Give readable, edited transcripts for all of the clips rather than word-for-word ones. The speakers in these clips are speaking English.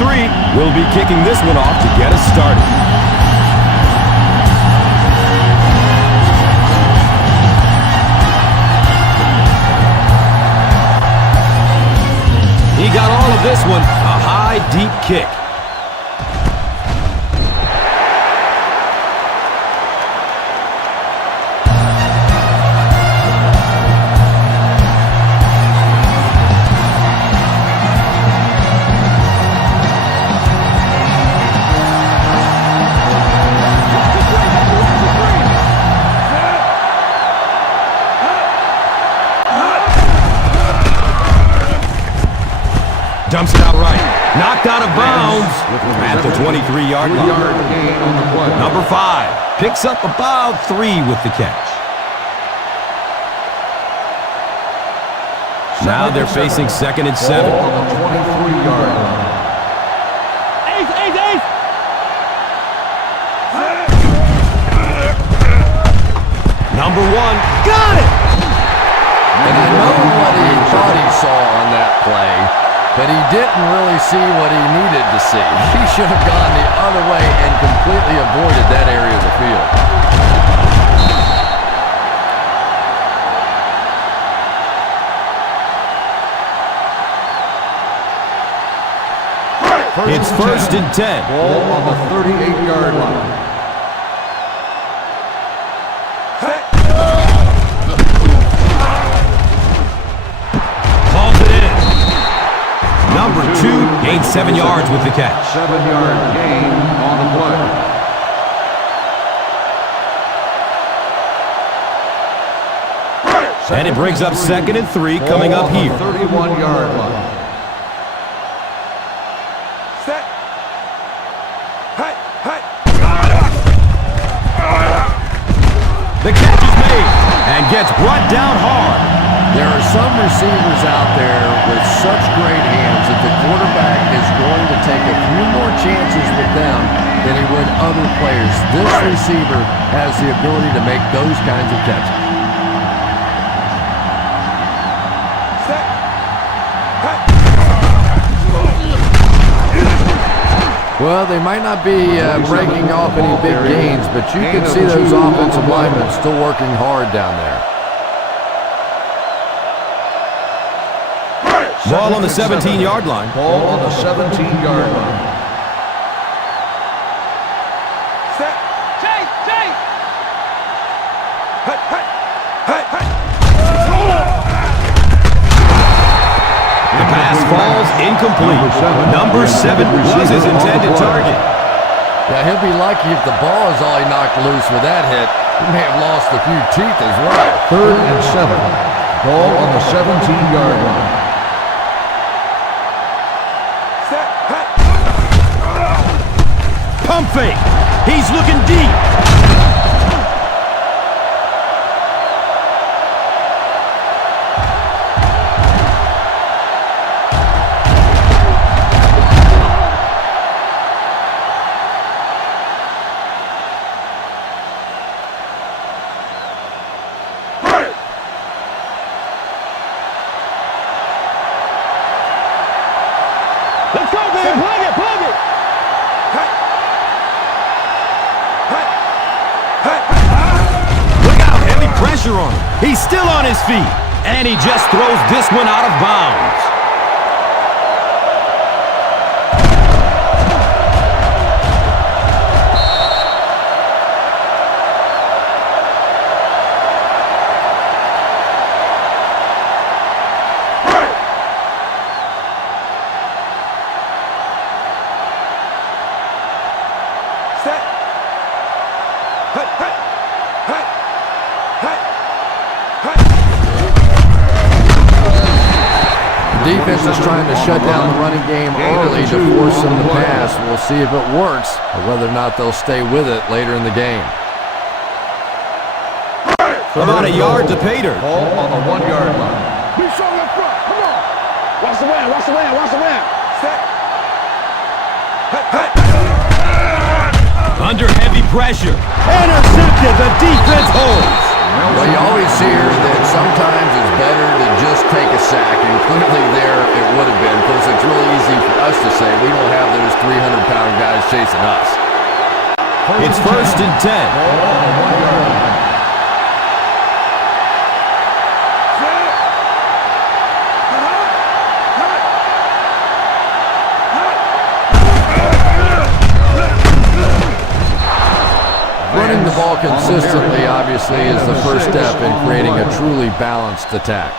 three will be kicking this one off to get us started. He got all of this one, a high, deep kick. Dumps it out right. Knocked out of bounds at the 23-yard line. Number 5 picks up about 3 with the catch. Now they're facing 2nd and 7. On the 23-yard line. Ace! Number 1 got it! And I know what he thought he saw on that play, but he didn't really see what he needed to see. He should have gone the other way and completely avoided that area of the field. It's 1st and 10. Ball on the 38-yard line. Number 2 gained 7 yards with the catch. 7-yard gain on the play. And it brings up 2nd and 3 coming up here. 31-yard line. Set. The catch is made and gets brought down hard. There are some receivers out there with such great hands that the quarterback is going to take a few more chances with them than he would other players. This receiver has the ability to make those kinds of catches. Well, they might not be breaking off any big gains, but you can see those offensive linemen still working hard down there. Ball on the 17-yard line. Ball on the 17-yard line. Set. Chase. The pass falls incomplete. Number 7 was his intended target. Yeah, he'll be lucky if the ball is all he knocked loose with that hit. He may have lost a few teeth as well. 3rd and 7. Ball on the 17-yard line. Pump fake. He's looking deep. Let's go, baby. Plug it. Look out, heavy pressure on him. He's still on his feet. And he just throws this one out of bounds. Defense is trying to shut down the running game early to force them to pass. We'll see if it works or whether or not they'll stay with it later in the game. About a yard to pay dirt. Ball on the 1-yard line. Be strong up front. Come on. Watch the man. Set. Under heavy pressure. Intercepted. The defense holds. Well, you always hear that sometimes it's better to just take a sack, and clearly there it would have been, because it's really easy for us to say we don't have those 300-pound guys chasing us. It's 1st and 10. Running the ball consistently, obviously, is the first step in creating a truly balanced attack.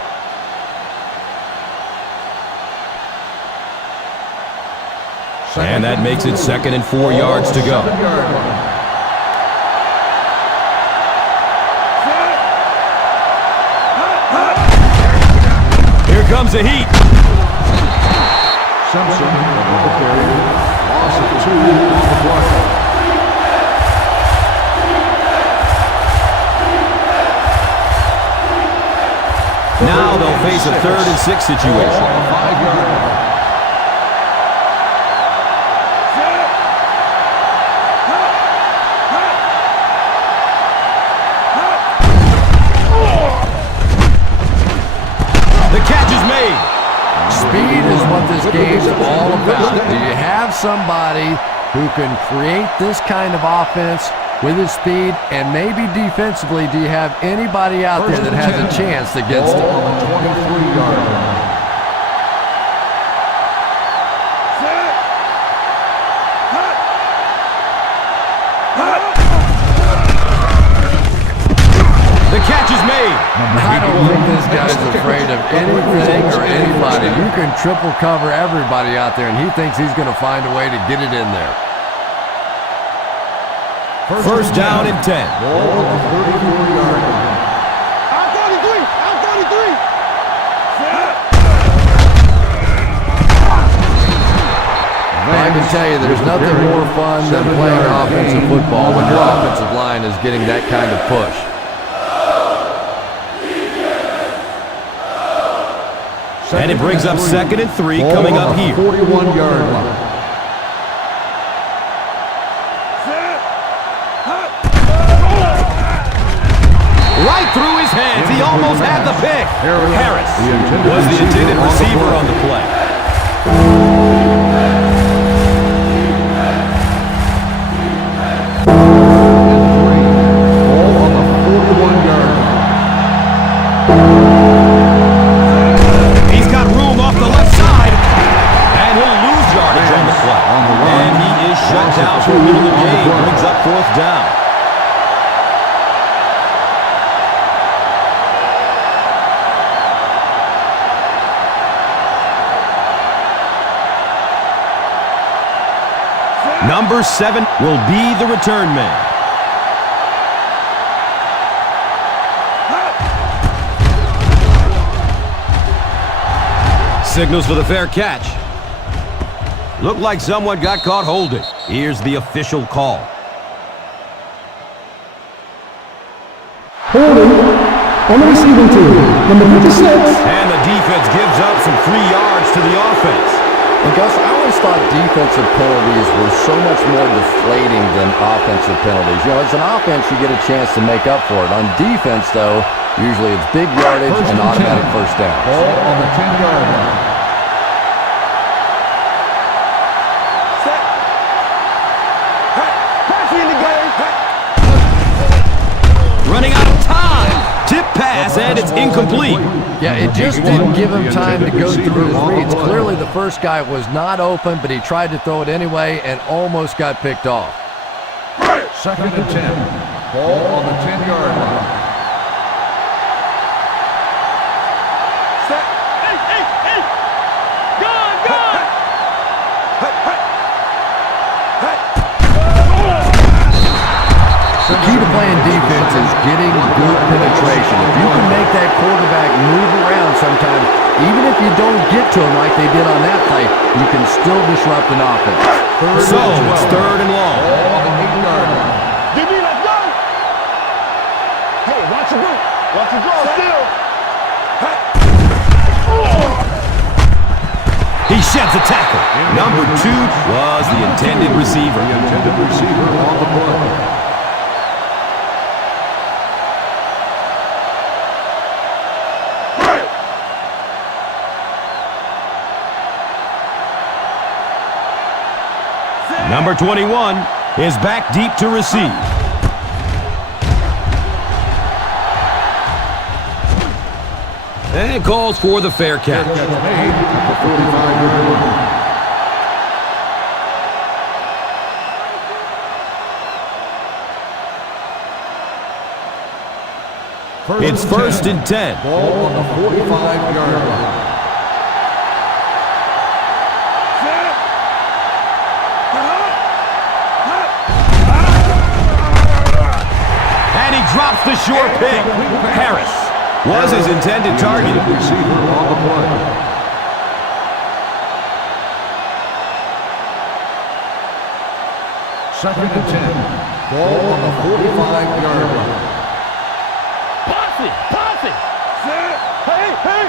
And that makes it 2nd and 4 yards to go. Here comes the heat. Simpson on the carry. Loss of 2 on the play. Now they'll face a 3rd and 6 situation. 5-yard. The catch is made. Speed is what this game's all about. Do you have somebody who can create this kind of offense with his speed, and maybe defensively, do you have anybody out there that has a chance against him? On the 23-yard line. The catch is made. I don't think this guy's afraid of anything or anybody. You can triple cover everybody out there, and he thinks he's going to find a way to get it in there. First down and 10. Ball on the 34-yard line. Out 33! Out 33! I can tell you there's nothing more fun than playing offensive football when your offensive line is getting that kind of push. And it brings up 2nd and 3 coming up here. 41-yard line. Right through his hands. He almost had the pick. Harris was the intended receiver on the play. Ball on the 41-yard line. He's got room off the left side. And he'll lose yardage on the play. And he is shut down for the middle of the game. Brings up 4th down. Number 7 will be the return man. Signals for the fair catch. Looked like someone got caught holding. Here's the official call. Holding on the receiving team, number 56. And the defense gives up some 3 yards to the offense. And Gus, I always thought defensive penalties were so much more deflating than offensive penalties. You know, as an offense, you get a chance to make up for it. On defense, though, usually it's big yardage and automatic first down. Ball on the 10-yard line. Running out of time. Tip pass, and it's incomplete. Yeah, it just didn't give him time to go through his reads. Clearly, the first guy was not open, but he tried to throw it anyway and almost got picked off. 2nd and 10. Ball on the 10-yard line. The key to playing defense is getting good penetration. If you can make that quarterback move around sometimes, even if you don't get to him like they did on that play, you can still disrupt an offense. So it's 3rd and long. Ball on the 8-yard line. DB, let's go! Hey, watch your group. Watch your draw still. He sheds a tackle. Number 2 was the intended receiver. The intended receiver on the play. 21 is back deep to receive. And it calls for the fair catch. Made at the 45-yard line. It's first and 10. Ball on the 45-yard line. And he drops the short pick. Harris was his intended target. Receiver on the play. Second and 10. Ball on the 45-yard line. Pass it! Hey!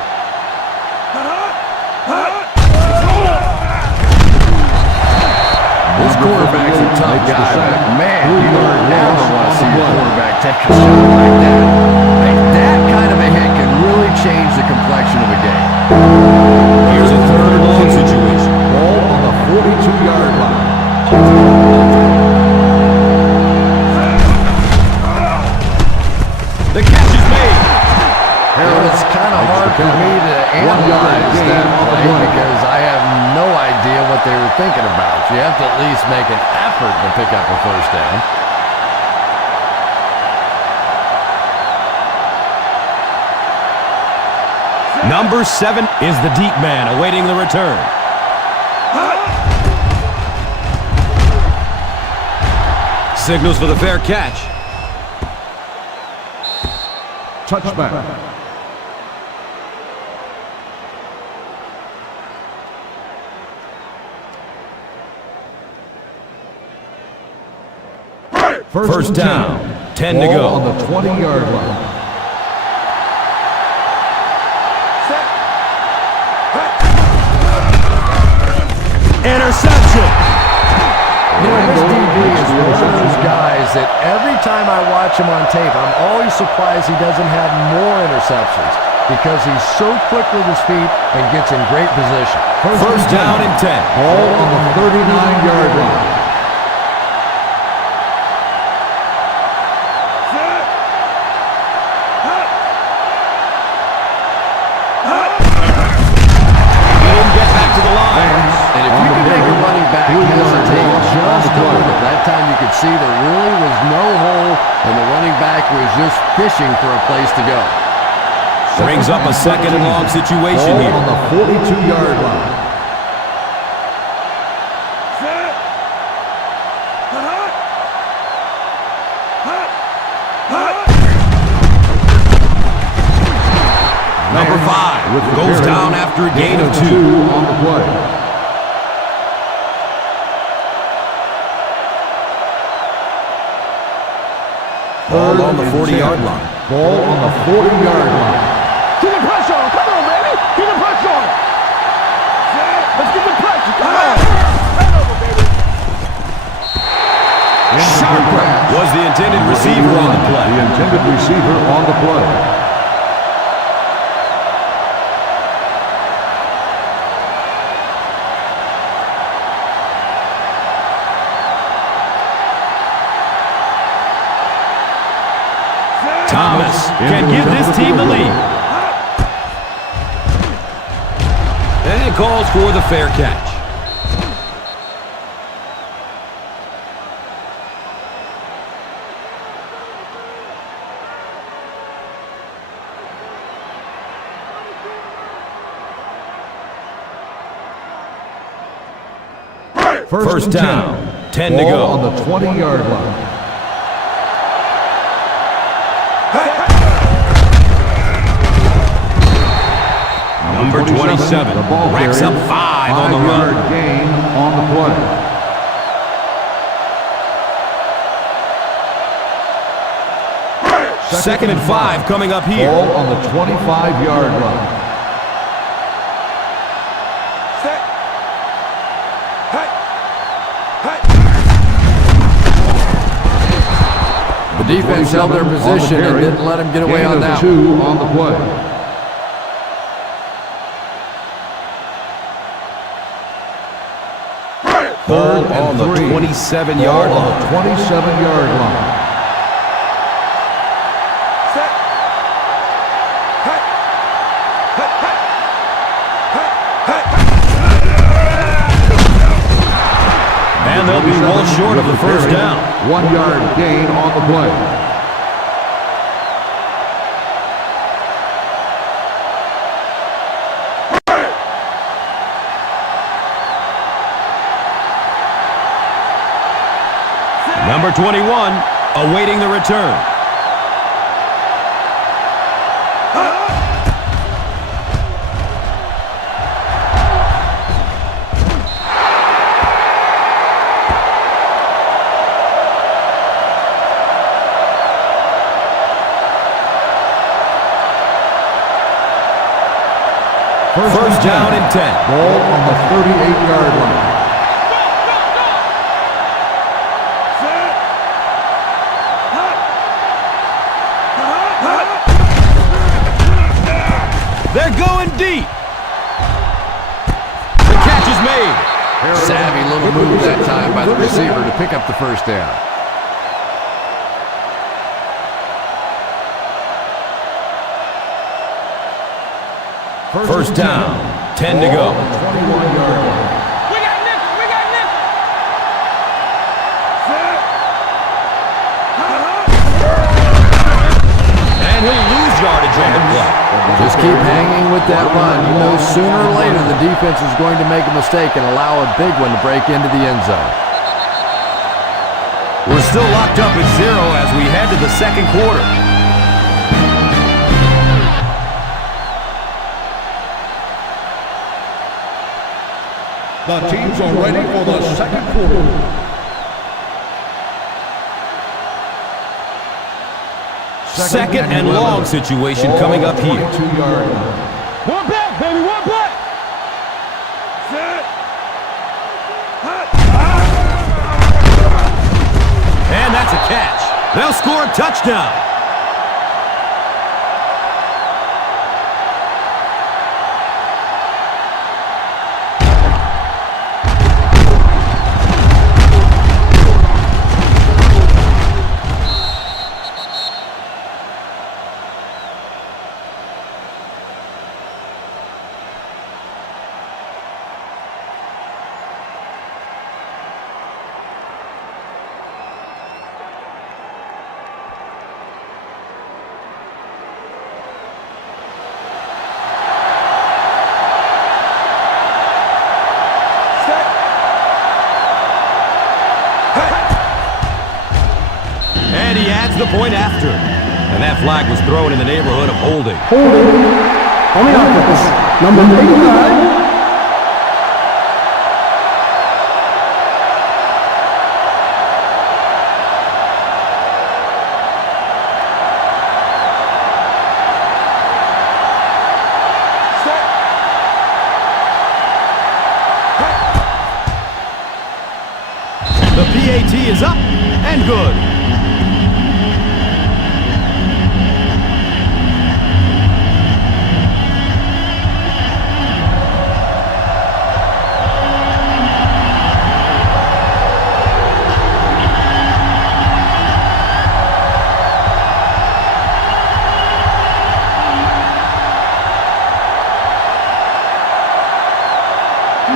This quarterback's a tough guy, but man, you never want to see your quarterback take a shot like that. Like, that kind of a hit can really change the complexion of a game. Here's a third and long situation. Ball on the 42-yard line. The catch is made. It's kind of hard for me to analyze that play because I have no idea what they were thinking about. You have to at least make an effort to pick up a first down. Number 7 is the deep man awaiting the return. Signals for the fair catch. Touchback. First down. 10 to Ball go. on the 20-yard line. Interception. This DB is one of those guys that every time I watch him on tape, I'm always surprised he doesn't have more interceptions because he's so quick with his feet and gets in great position. First down and 10. Ball on the 39-yard line. See, there really was no hole, and the running back was just fishing for a place to go. Brings up a second and long situation here. On the 42-yard line. Number 5 goes down after a gain of 2 on the play. Ball on the 40-yard line. Ball on the 40-yard line. Get the pressure on him. Come on, baby. Get the pressure on him. Let's get the pressure. Come on. Hand over, baby. Sharper was the intended receiver on the play. The intended receiver on the play. Thomas can give this team the lead. And it calls for the fair catch. First down, 10 to go. On the 20-yard line. Number 27 racks up 5 on the run. Gain on the play. Second and 5 coming up here. Ball on the 25-yard line. The defense held their position and didn't let him get away on that. 2 on the play. Ball on the and the 3. 27-yard Ball on line. the 27-yard line. And they'll be well short of the first down. 1-yard gain on the play. Number 21, awaiting the return. First down and 10. Ball on the 38-yard line. They're going deep. The catch is made. Savvy little move that time by the receiver to pick up the first down. First down, 10 to go. 21-yard line. We got nickel. We got nickel. And he'll lose yardage on the play. Just keep hanging with that run. You know sooner or later the defense is going to make a mistake and allow a big one to break into the end zone. We're still locked up at 0 as we head to the second quarter. The teams are ready for the second quarter. Second and long situation coming up here. 22-yard line. One back, baby. One back. And that's a catch. They'll score a touchdown. And he adds the point after. And that flag was thrown in the neighborhood of holding. Holding on the offense. Number 89. The PAT is up and good.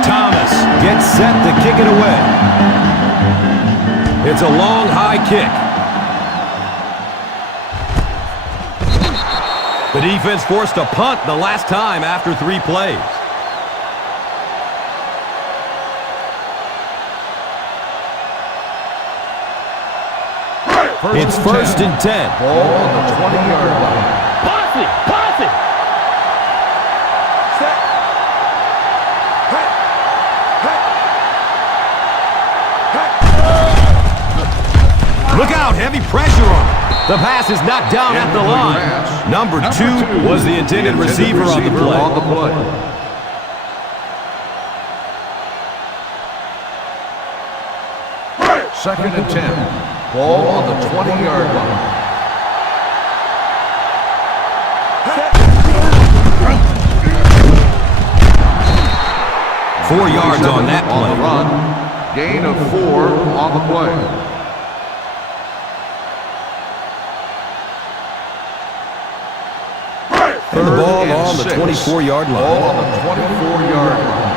Thomas gets set to kick it away. It's a long, high kick. The defense forced a punt the last time after 3 plays. It's first and 10. Ball on the 20-yard line. Posse. Posse. Look out, heavy pressure on him. The pass is knocked down at the line. Number 2 was the intended receiver on the play. Second and 10. Ball on the 20-yard line. Four yards on that On the play. run. Gain of 4 on the play. And the ball on the 24-yard line. Ball on the 24-yard line.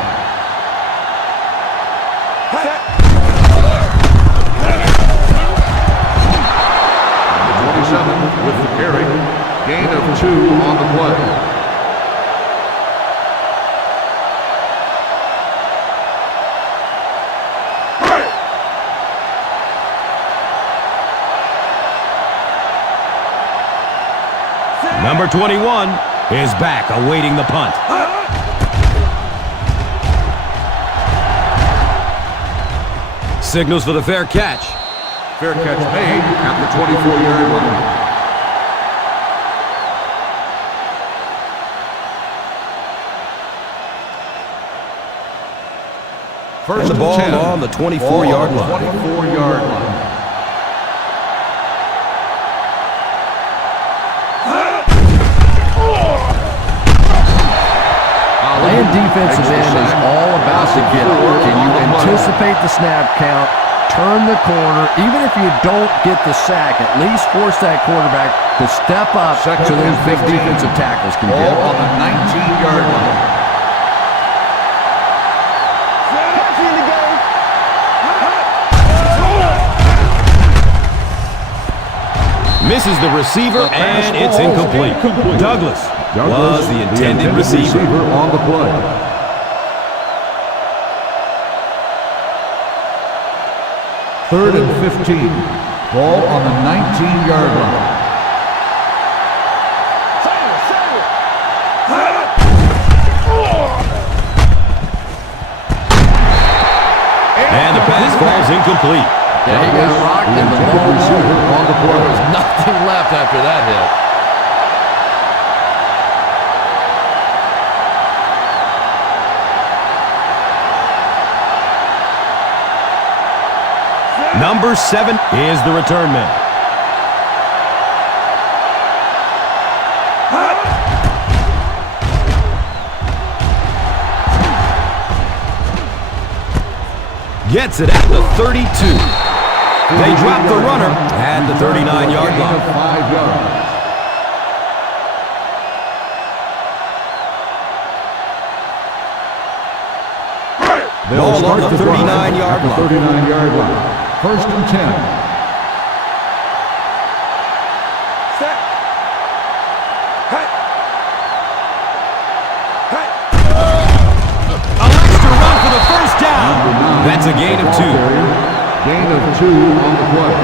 Number 27 with the carry. Gain of 2 on the play. Number 21 is back, awaiting the punt. Signals for the fair catch. Fair catch made at the 24-yard line. First And the ball 10. on the 24-yard line. 24-yard line. Playing defensive end is all about the get. Can you anticipate the snap count, turn the corner, even if you don't get the sack, at least force that quarterback to step up so those big defensive tackles can get. Ball on the 19-yard line. Misses the receiver, and it's incomplete. Douglas was the intended receiver. On the play. Third and 15. Ball on the 19-yard line. And the pass falls incomplete. Yeah, he got rocked in the ball. On the play. There was nothing left after that hit. Number 7 is the return man. Gets it at the 32. They drop the runner at the 39-yard line. 5 yards. Ball on the 39-yard line. 39-yard line. First and 10. Elects to run for the first down. That's a gain of 2. Gain of 2 on the play.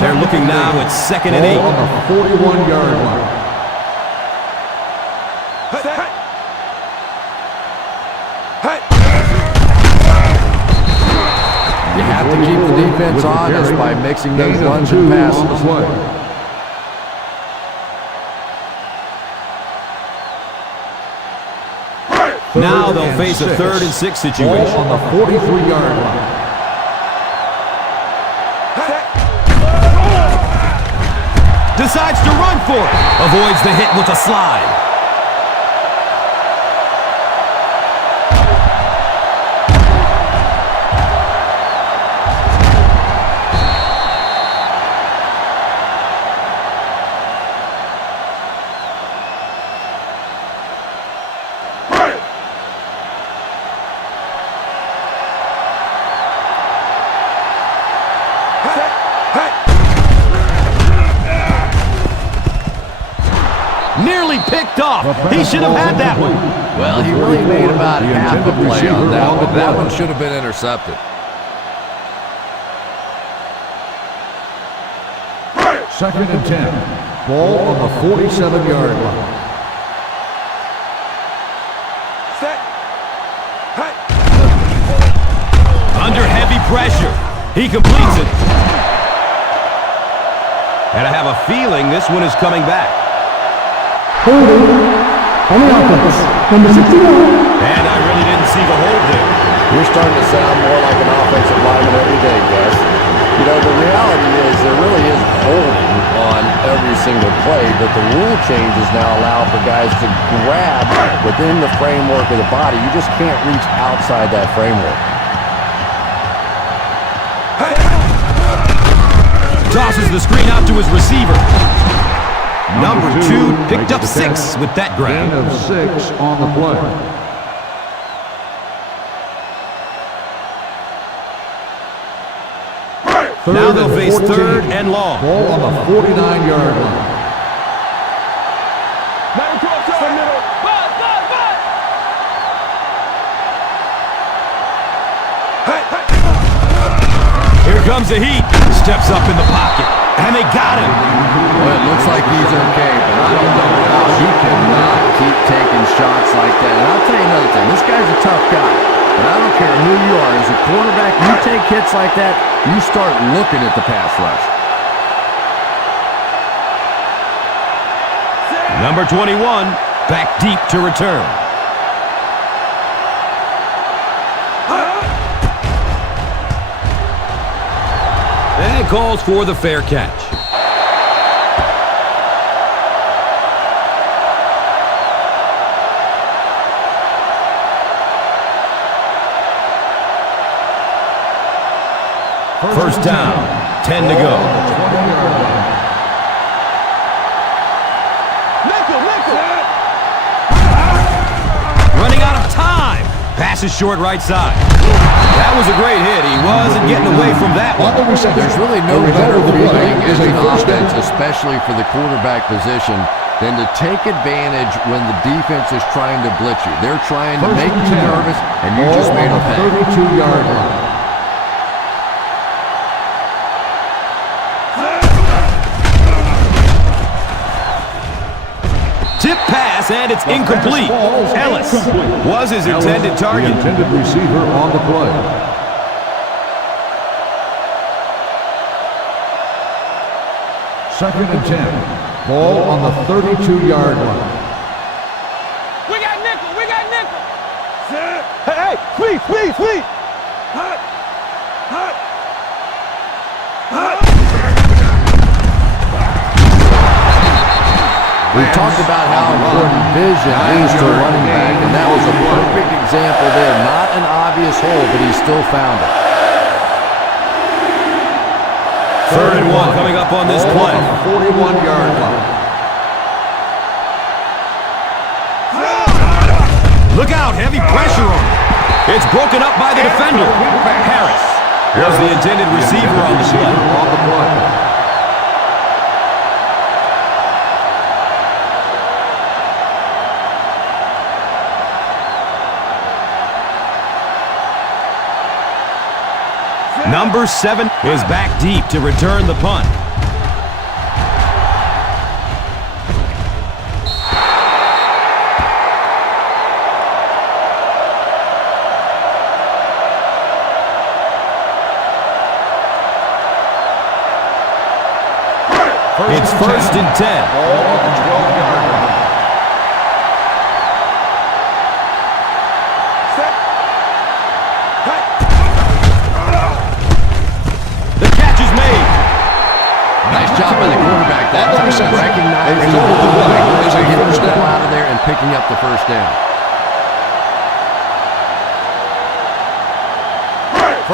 They're looking now at 2nd and 8. Ball on the 41-yard line. You have to keep the defense honest by mixing those runs and passes. Now they'll face a 3rd and 6 situation. Ball on the 43-yard line. Decides to run for it. Avoids the hit with a slide. Nearly picked off. He should have had that one. Well, he really made about half a play on that one. That one should have been intercepted. Second and 10. Ball on the 47-yard line. Under heavy pressure. He completes it. And I have a feeling this one is coming back. Holding on the offense. Number 61. And I really didn't see the hold there. You're starting to sound more like an offensive lineman every day, Gus. You know, the reality is there really is holding on every single play, but the rule changes now allow for guys to grab within the framework of the body. You just can't reach outside that framework. Tosses the screen out to his receiver. Number 2 picked up 6 with that grab. Gain of 6 on the play. Now they'll face 3rd and long. Ball on the 49-yard line. Here comes the heat. Steps up in the pocket. And they got him. Well, it looks like he's okay, but I don't know how he cannot keep taking shots like that. And I'll tell you another thing. This guy's a tough guy. And I don't care who you are. As a quarterback, you take hits like that, you start looking at the pass rush. Number 21, back deep to return. And it calls for the fair catch. First down, 10 to go. Running out of time. Pass is short right side. That was a great hit. He wasn't getting away from that one. There's really no better feeling as an offense, especially for the quarterback position, than to take advantage when the defense is trying to blitz you. They're trying to make you nervous, and you just made them pay. 32-yard line. Tip pass, and it's incomplete. Ellis was his intended target. The intended receiver on the play. Second and 10. Ball on the 32-yard line. We got nickel. We got nickel. Hey, please, please, please. We talked about how important vision is to a running back, and that was a perfect example there. Not an obvious hole, but he still found it. 3rd and 1 coming up on this play. 41-yard line. Look out, heavy pressure on him. It's broken up by the defender. Harris was the intended receiver on the play. Number 7 is back deep to return the punt. It's 1st and 10. Ball on the 12-yard line. Nice job by the quarterback that time, recognizing the ball, getting the ball out of there and picking up the first down.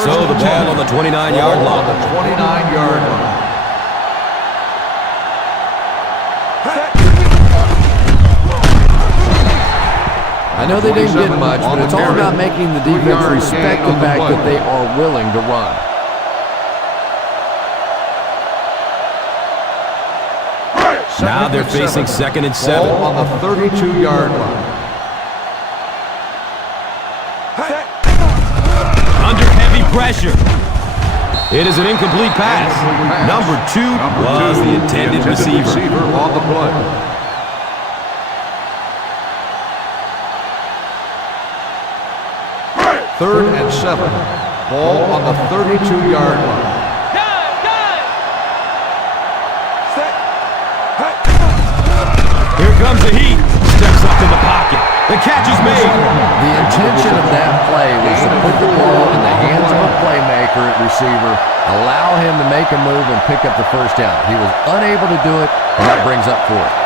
So the ball on the 29-yard line. On the 29-yard line. I know they didn't get much, but it's all about making the defense respect the fact that they are willing to run. Now they're facing 2nd and 7. Ball on the 32-yard line. Under heavy pressure. It is an incomplete pass. Number 2 was the intended receiver. On the play. Third and 7. Ball on the 32-yard line. Here comes the heat. Steps up in the pocket. The catch is made. The intention of that play was to put the ball in the hands of a playmaker accurate receiver, allow him to make a move and pick up the first down. He was unable to do it, and that brings up 4th.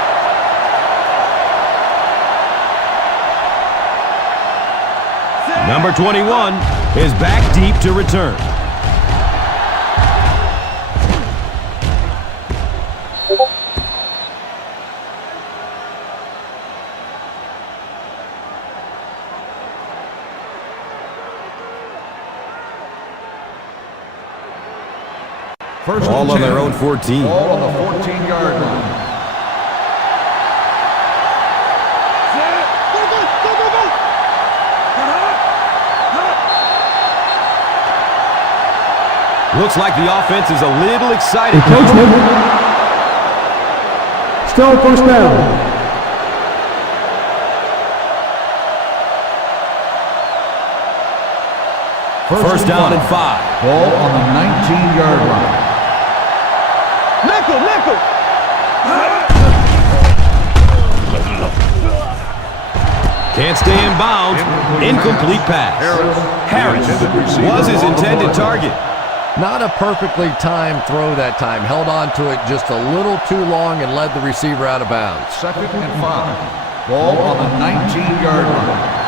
Number 21 is back deep to return. First All on their own 14. Ball on the 14-yard line. Looks like the offense is a little excited. Replacement. Still first down. First down and 5. Ball on the 19-yard line. Nickel, nickel. Can't stay in bounds. Incomplete pass. Harris was his intended target. Not a perfectly timed throw that time. Held on to it just a little too long and led the receiver out of bounds. 2nd and 5. Ball on the 19-yard line.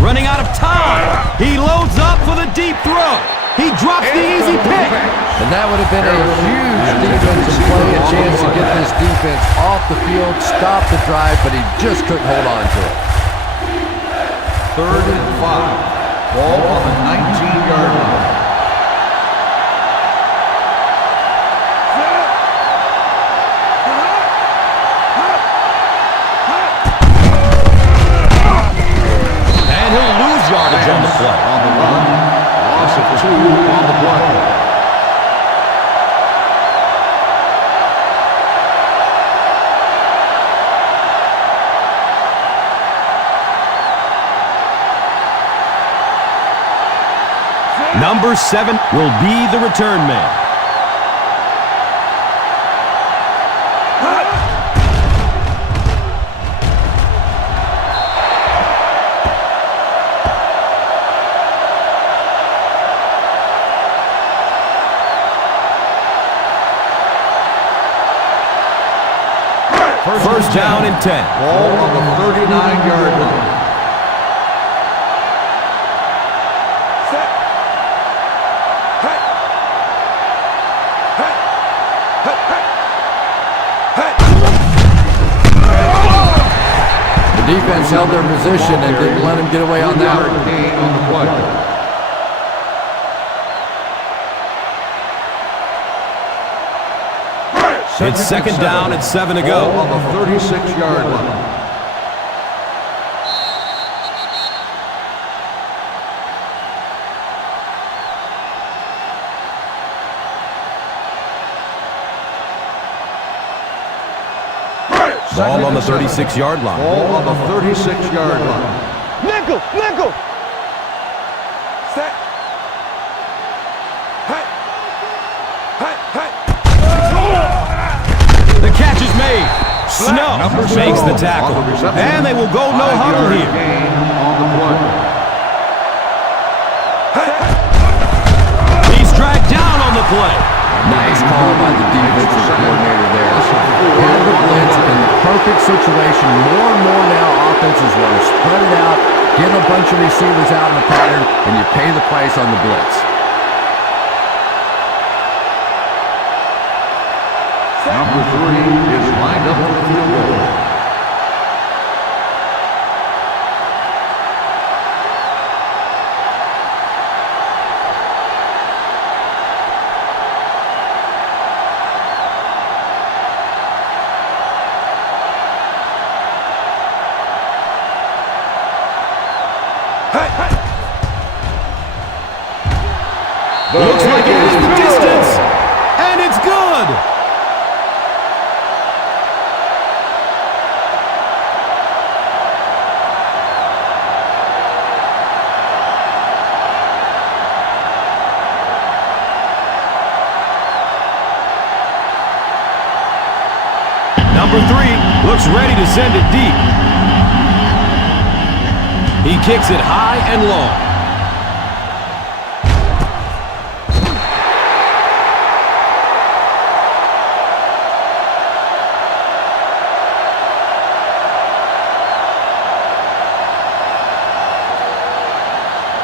Running out of time. He loads up for the deep throw. He drops the easy pick. And that would have been a huge defensive play, a chance to get this defense off the field, stop the drive, but he just couldn't hold on to it. 3rd and 5. Ball on the 19-yard line. And he'll lose yardage on the play. On the run, loss of 2 on the play. Number 7 will be the return man. First down and 10. Ball on the 39-yard line. The defense held their position and didn't let him get away on that. Gain on the play. It's 2nd down and 7 to go. Ball on the 36-yard line. Ball on the 36-yard line. Ball on the 36-yard line. Nickel, nickel. Set. Hey. Hey, hey. The catch is made. Snow makes the tackle. And they will go no huddle here. Gain on the play. He's dragged down on the play. Nice call by the defensive coordinator there. Had the blitz in the perfect situation. More and more now offenses want to spread it out, get a bunch of receivers out in the pattern, and you pay the price on the blitz. Number 3 is lined up for the field goal. Looks like it is the distance. And it's good. Number 3 looks ready to send it deep. He kicks it high and long.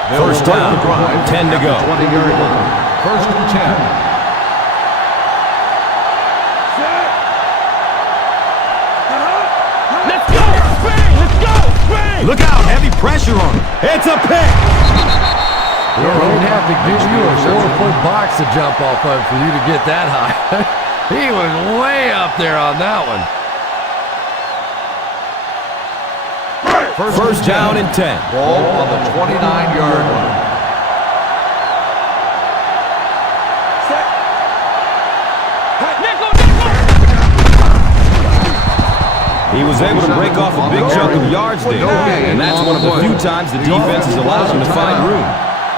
First down, 10 to go. 20-yard line. First and 10. Let's go! Spring! Let's go! Spring! Look out, heavy pressure on him. It's a pick. Yeah, they didn't have to give you a 4-foot box to jump off of for you to get that high. He was way up there on that one. First down and 10. Ball on the 29-yard line. He was able to break off a big chunk of yards there, and that's one of the few times the defense has allowed him to find room.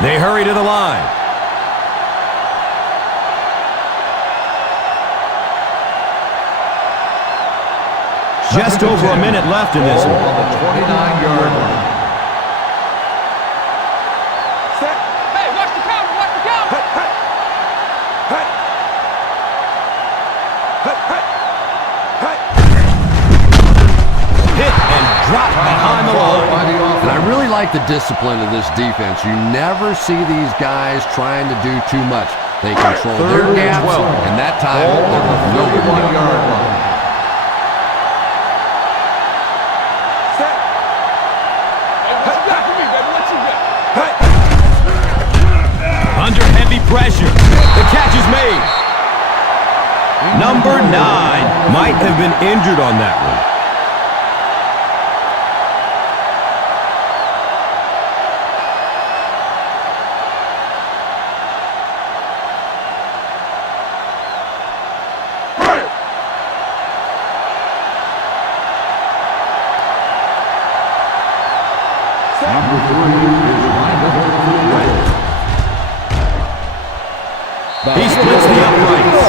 They hurry to the line. Just over a minute left in this one. On the 29-yard line. Hey, watch the counter! Watch the counter! Hit and dropped behind the line. And I really like the discipline of this defense. You never see these guys trying to do too much. They control their gaps, and that time there was nowhere to go. 31-yard line. Under heavy pressure. The catch is made. Number 9 might have been injured on that one. Number 3 is lined up for the right. He splits the uprights.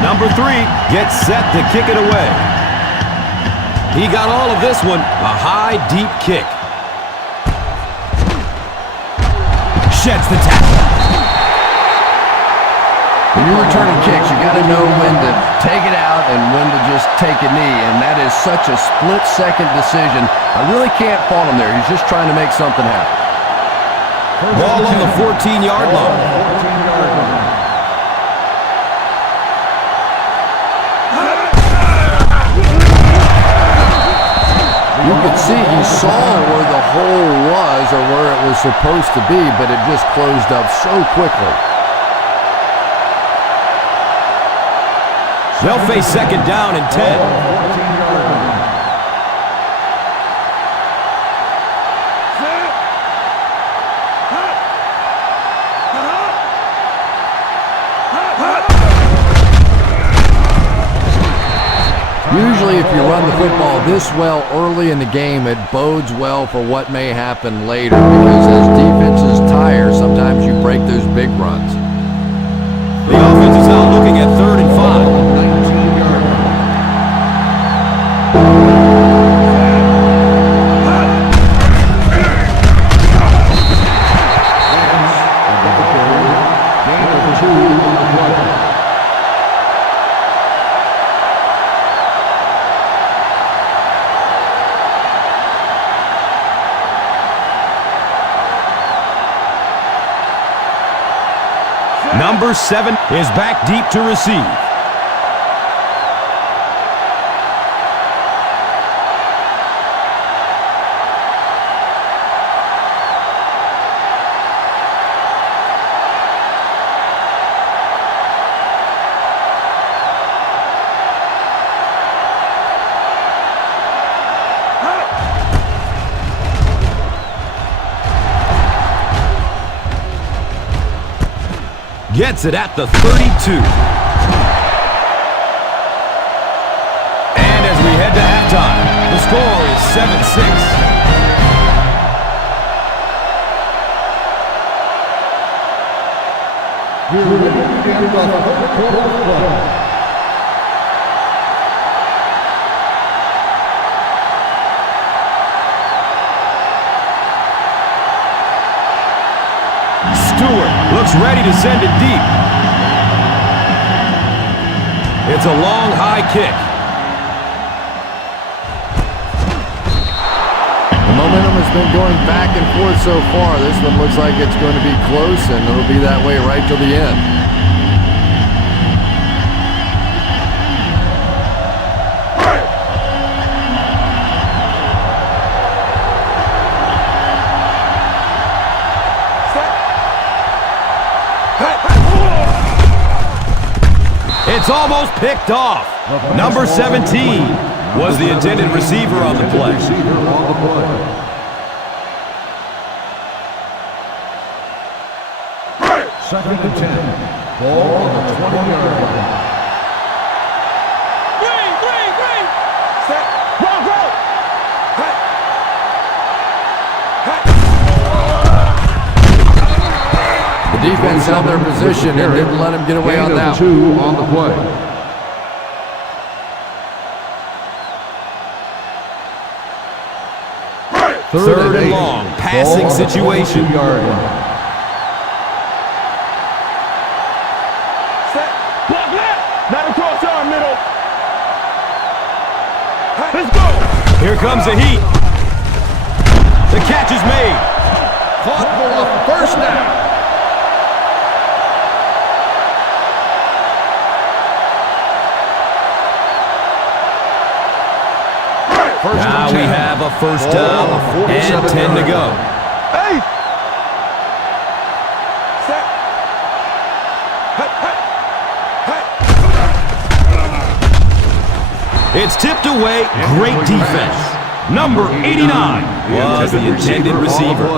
Number 3 gets set to kick it away. He got all of this one, a high, deep kick. Sheds the tackle. When you're returning kicks, you got to know when to take it out and when to just take a knee, and that is such a split-second decision. I really can't fault him there. He's just trying to make something happen. Ball on the 14-yard line. 14-yard line. You could see he saw where the hole was or where it was supposed to be, but it just closed up so quickly. They'll face second down and 10. 14-yard line. Usually if you run the football this well early in the game, it bodes well for what may happen later, because as defenses tire, sometimes you break those big runs. The offense is now looking at 3rd and 5. 19-yard line. Gain of 2 on the play. Number 7 is back deep to receive. Gets it at the 32. head to halftime. The score is 7-6. Here we begin the quarter of play. Stewart looks ready to send it deep. It's a long, high kick. The momentum has been going back and forth so far. This one looks like it's going to be close, and it'll be that way right till the end. It's almost picked off. Number 17 was the intended receiver on the play. Second and 10. Ball on the 20-yard line. Green. Set. Go. The defense held their position and didn't let him get away on that. 2 on the play. Third and long, passing situation. Set. Block left. Not across our middle. Let's go. Here comes the heat. The catch is made. Caught for a first down. Now we have a first down and 10 to go. Hey. Set. It's tipped away. Great defense. Number 89 was the intended receiver.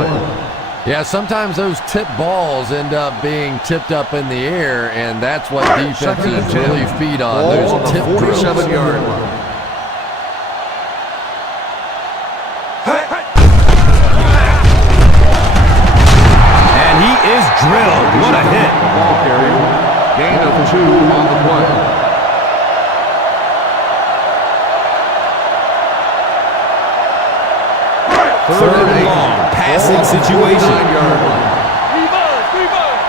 Yeah, sometimes those tip balls end up being tipped up in the air, and that's what defenses really feed on, those tip drills. 47-yard line. Drilled. What a hit. Ball carrier. Gain of 2 on the play. Third and long. Passing situation. 9-yard line. Reverse.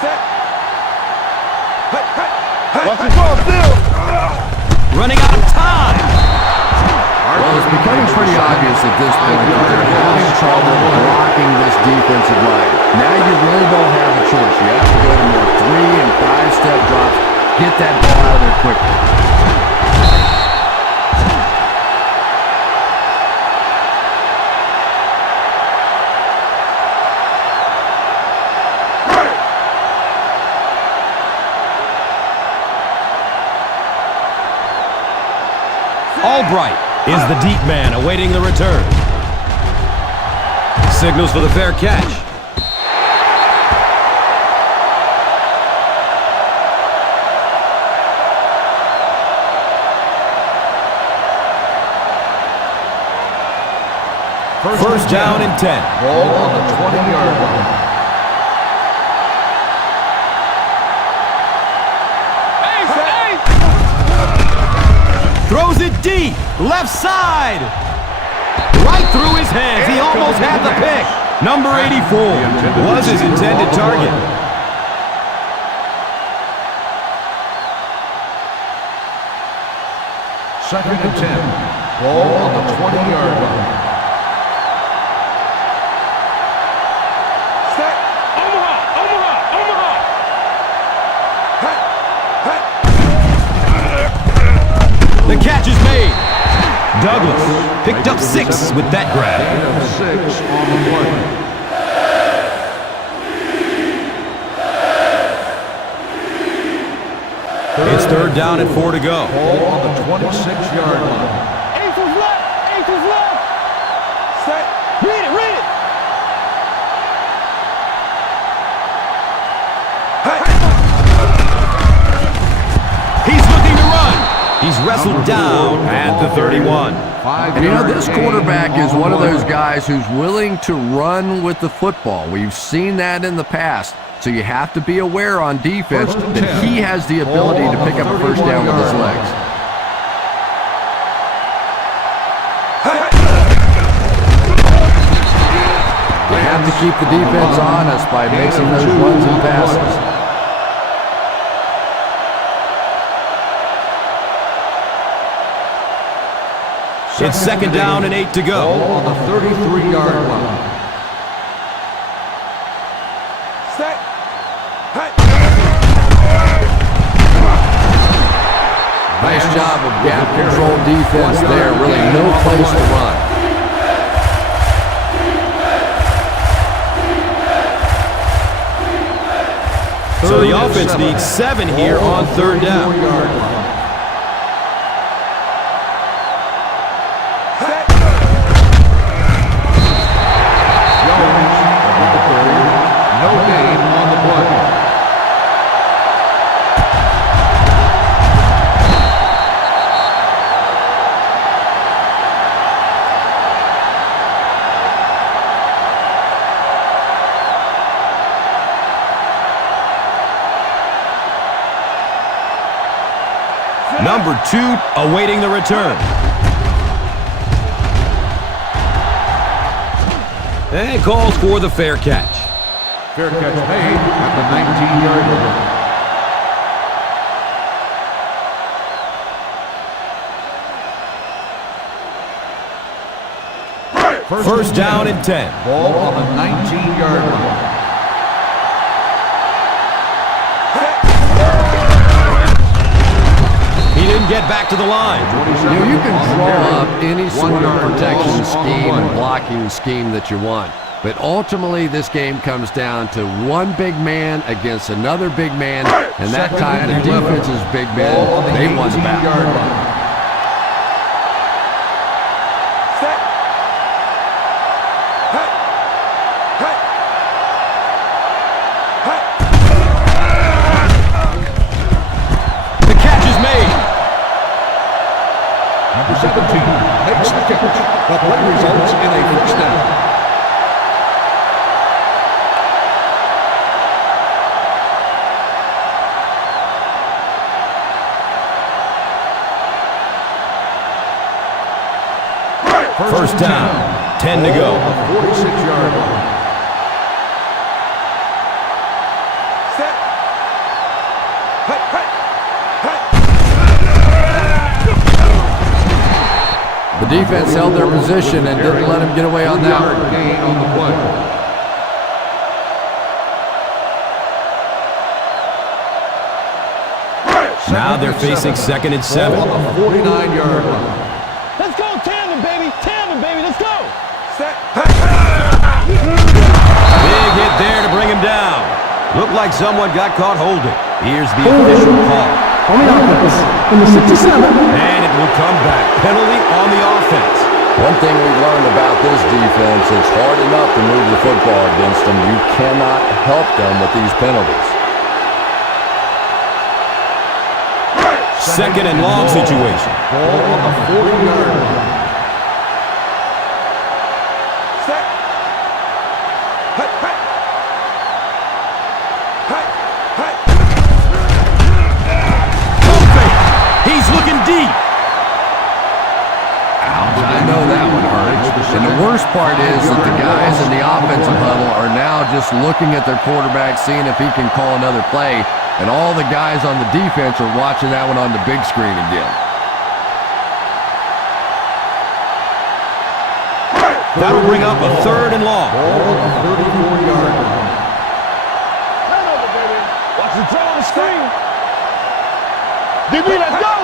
Set. Watch the ball still. Running out of time. Well, it's becoming pretty obvious at this point that they're having trouble blocking this defensive line. Now you really don't have a choice. You have to go to more 3- and 5-step drops. Get that ball out of there quickly. Albright is the deep man awaiting the return. Signals for the fair catch. First down and 10. Ball on the 20-yard line. Throws it deep, left side. Right through his hands. He almost had the pick. Number 84 was his intended target. Second and 10. Ball on the 20-yard line. Set. Omaha. The catch is made. Douglas picked up 6 with that grab. Gain of 6 on the play. It's third down and 4 to go. Ball on the 26-yard line. Ace was left. Set. Read it. He's looking he's wrestled down at the 31. And you know, this quarterback is one of those guys who's willing to run with the football. We've seen that in the past. So you have to be aware on defense that he has the ability to pick up a first down with his legs. You have to keep the defense honest by mixing those runs and passes. It's second down and 8 to go. On the 33-yard line. Nice job of gap control defense there. Really no place to run. So the offense needs 7 here on third down. No gain on the play. Number 2 awaiting the return. And calls for the fair catch. Fair catch made at the 19-yard line. First down and 10. Ball on the 19-yard line. He didn't get back to the line. You know, you can draw up any sort of protection scheme and blocking scheme that you want. But ultimately, this game comes down to one big man against another big man. And that time, the defense's big man, they won the battle. The catch is made. Number 17 makes the catch. The play results in a first down. First down, 10 to go. 46-yard line. The defense held their position and didn't let him get away on that one. Gain on the play. Now they're facing second and 7. On the 49-yard line. Let's go tandem, baby. Tandem, baby. Let's go. Big hit there to bring him down. Looked like someone got caught holding. Here's the official call. On the offense, number 67. And it will come back. Penalty on the offense. One thing we've learned about this defense, it's hard enough to move the football against them. You cannot help them with these penalties. Second and long situation. Ball on the 40-yard line. He's looking deep. I know that one hurts. And the worst part is that the guys in the offensive huddle are now just looking at their quarterback, seeing if he can call another play. And all the guys on the defense are watching that one on the big screen again. That'll bring up a third and long. Ball on the 34-yard line. Turn over, baby. Watch the draw on the screen. DB, let's go.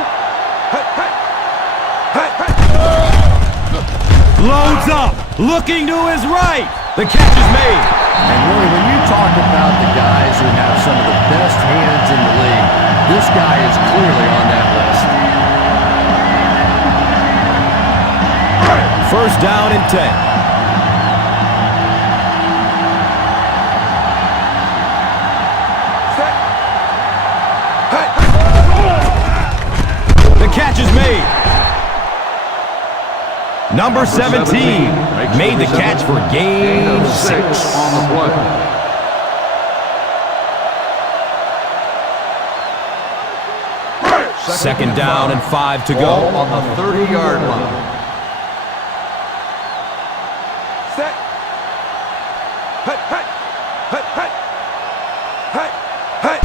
Loads up. Looking to his right. The catch is made. And really, when you talk about the guys who have some of the best hands in the league, this guy is clearly on that list. First down and 10. The catch is Number 17 made the catch for gain 6 on the play. Second down and 5 to go. Ball on the 30-yard line. Set. Hut, hut. Hut, hut. Hut, hut.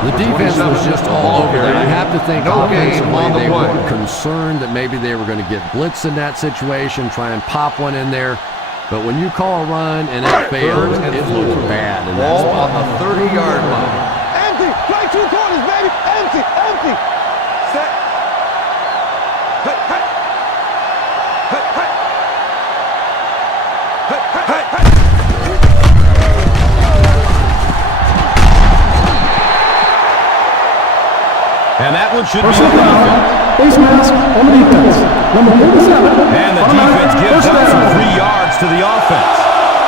The defense was just all over there. I have to think offensively they were concerned that maybe they were going to get blitzed in that situation, try and pop one in there. But when you call a run and it fails, it looks bad in that spot. Ball on the 30-yard line. Empty. Play 2 quarters, baby. Empty. Empty. Set. Hut, hut. Hut, hut. Hut, hut, hut, hut. And that one should be Personal foul. Face mask on the defense. Number 47. And the defense gives up some free yards to the offense.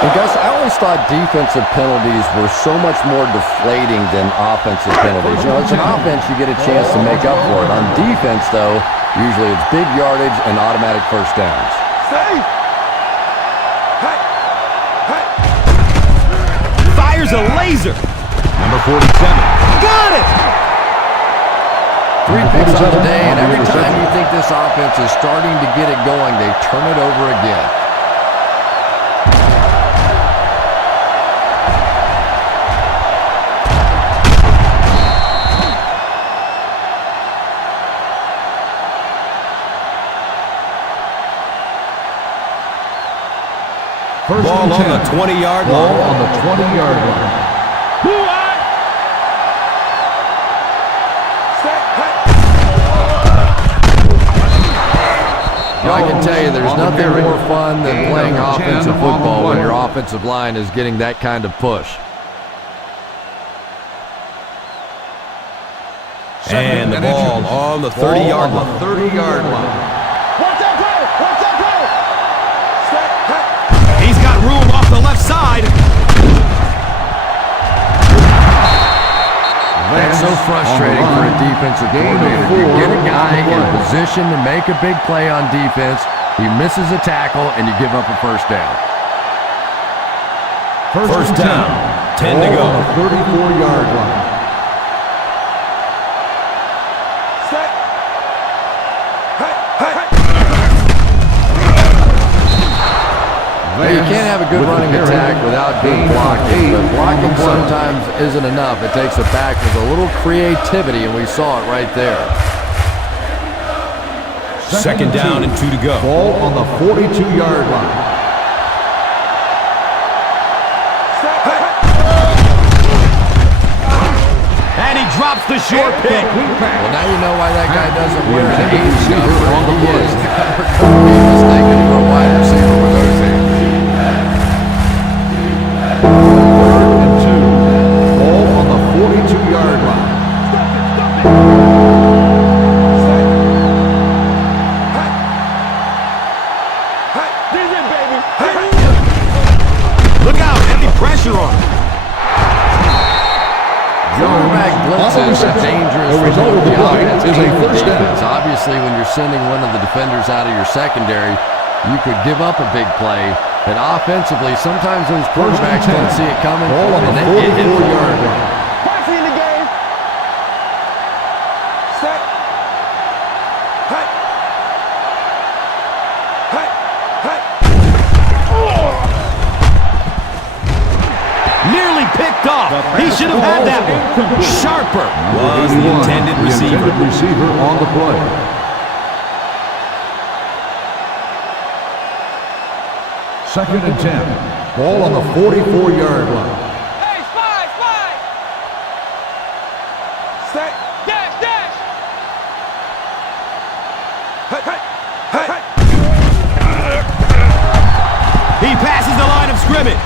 And guys, I always thought defensive penalties were so much more deflating than offensive penalties. You know, as an offense, you get a chance to make up for it. On defense, though, usually it's big yardage and automatic first downs. Safe. Hut. Hut. Fires a laser. Number 47. Got it! 3 picks on the day, and every time you think this offense is starting to get it going, they turn it over again. Ball on the 20-yard line. Ball on the 20-yard line. I can tell you there's nothing more fun than playing offensive football when your offensive line is getting that kind of push. And the ball on the 30-yard line. 30-yard line. Watch that play. Watch that play. Set. Hut. He's got room off the left side. That's so frustrating for a defensive coordinator. You get a guy in position to make a big play on defense, he misses a tackle, and you give up a first down. First down. 10 to go. 34-yard line. Set. Hut. Hut. You can't have a good running attack without good blocking, but blocking sometimes isn't enough. It takes a back with a little creativity, and we saw it right there. Second down and 2 to go. Ball on the 42-yard line. And he drops the short pick. Well, now you know why that guy doesn't wear an 8 number. He is never going to be mistaken for a wide receiver with those hands. 3rd and 2. Ball on the 42-yard line. Look out, heavy pressure on him. Quarterback blitzes are dangerous for both the offense and the defense. Obviously, when you're sending one of the defenders out of your secondary, you could give up a big play. But offensively, sometimes those quarterbacks don't see it coming, and they get hit. 44-yard line. Posse in the game. Set. Hut. Hut. Hut. Nearly picked off. He should have had that one. Sharper was the intended receiver. Receiver on the play. Second and 10. Ball on the 44-yard line. Hey, spy, spy. Set. Dash, dash. Hut, hut. Hut, hut. He passes the line of scrimmage.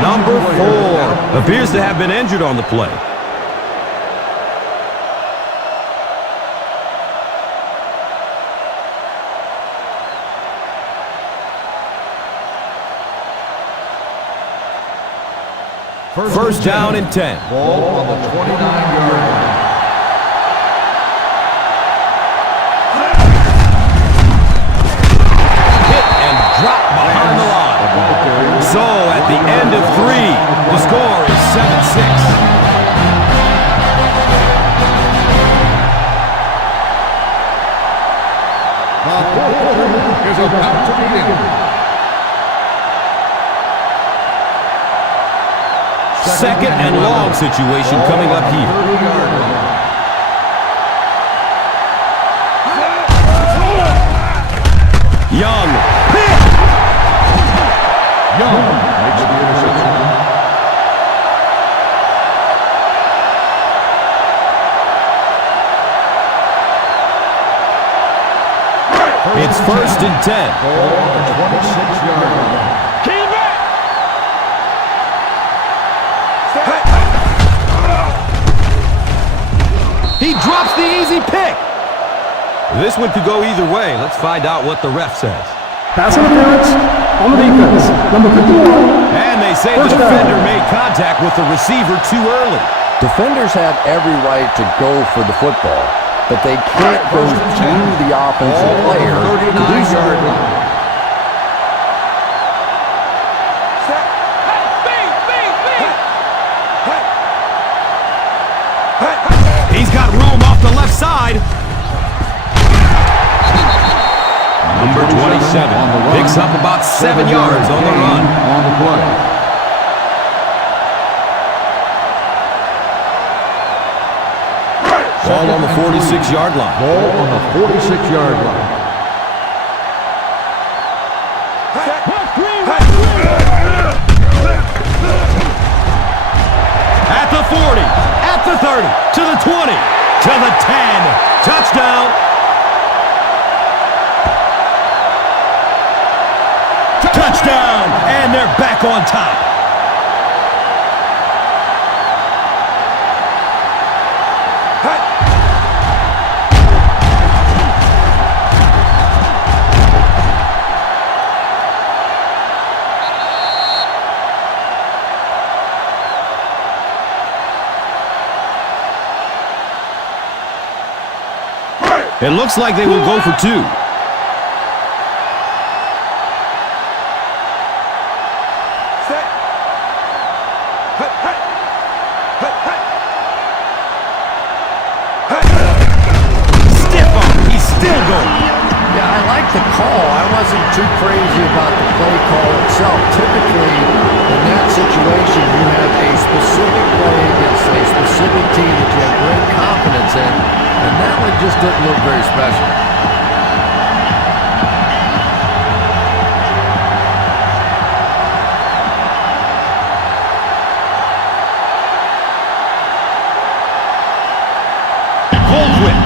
Number 4 appears to have been injured on the play. First down and 10. Ball on the 29-yard line. the end of 3. The score is 7-6. The fourth quarter is about to begin. Second and long situation coming up here. 30-yard line. Young. Young makes the interception. It's 1st and 10. Ball on the 26-yard line. Keep it! He drops the easy pick. This one could go either way. Let's find out what the ref says. Pass interference on the defense. Number 51. And they say the defender made contact with the receiver too early. Defenders have every right to go for the football, but they can't go through the offensive player to do so. 39-yard line. He's got room off the left side. Number 27 picks up about 7 yards on the run. On the play. Ball on the 46-yard line. Ball on the 46-yard line. At the 40, at the 30, to the 20, to the 10. Touchdown. Touchdown. And they're back on top. It looks like they will go for 2. Stiff arm. He's still going. Yeah, I like the call. I wasn't too crazy about the play call itself. Typically, in that situation, you have a specific play against a specific team that you have great confidence in, and that one just didn't look very special.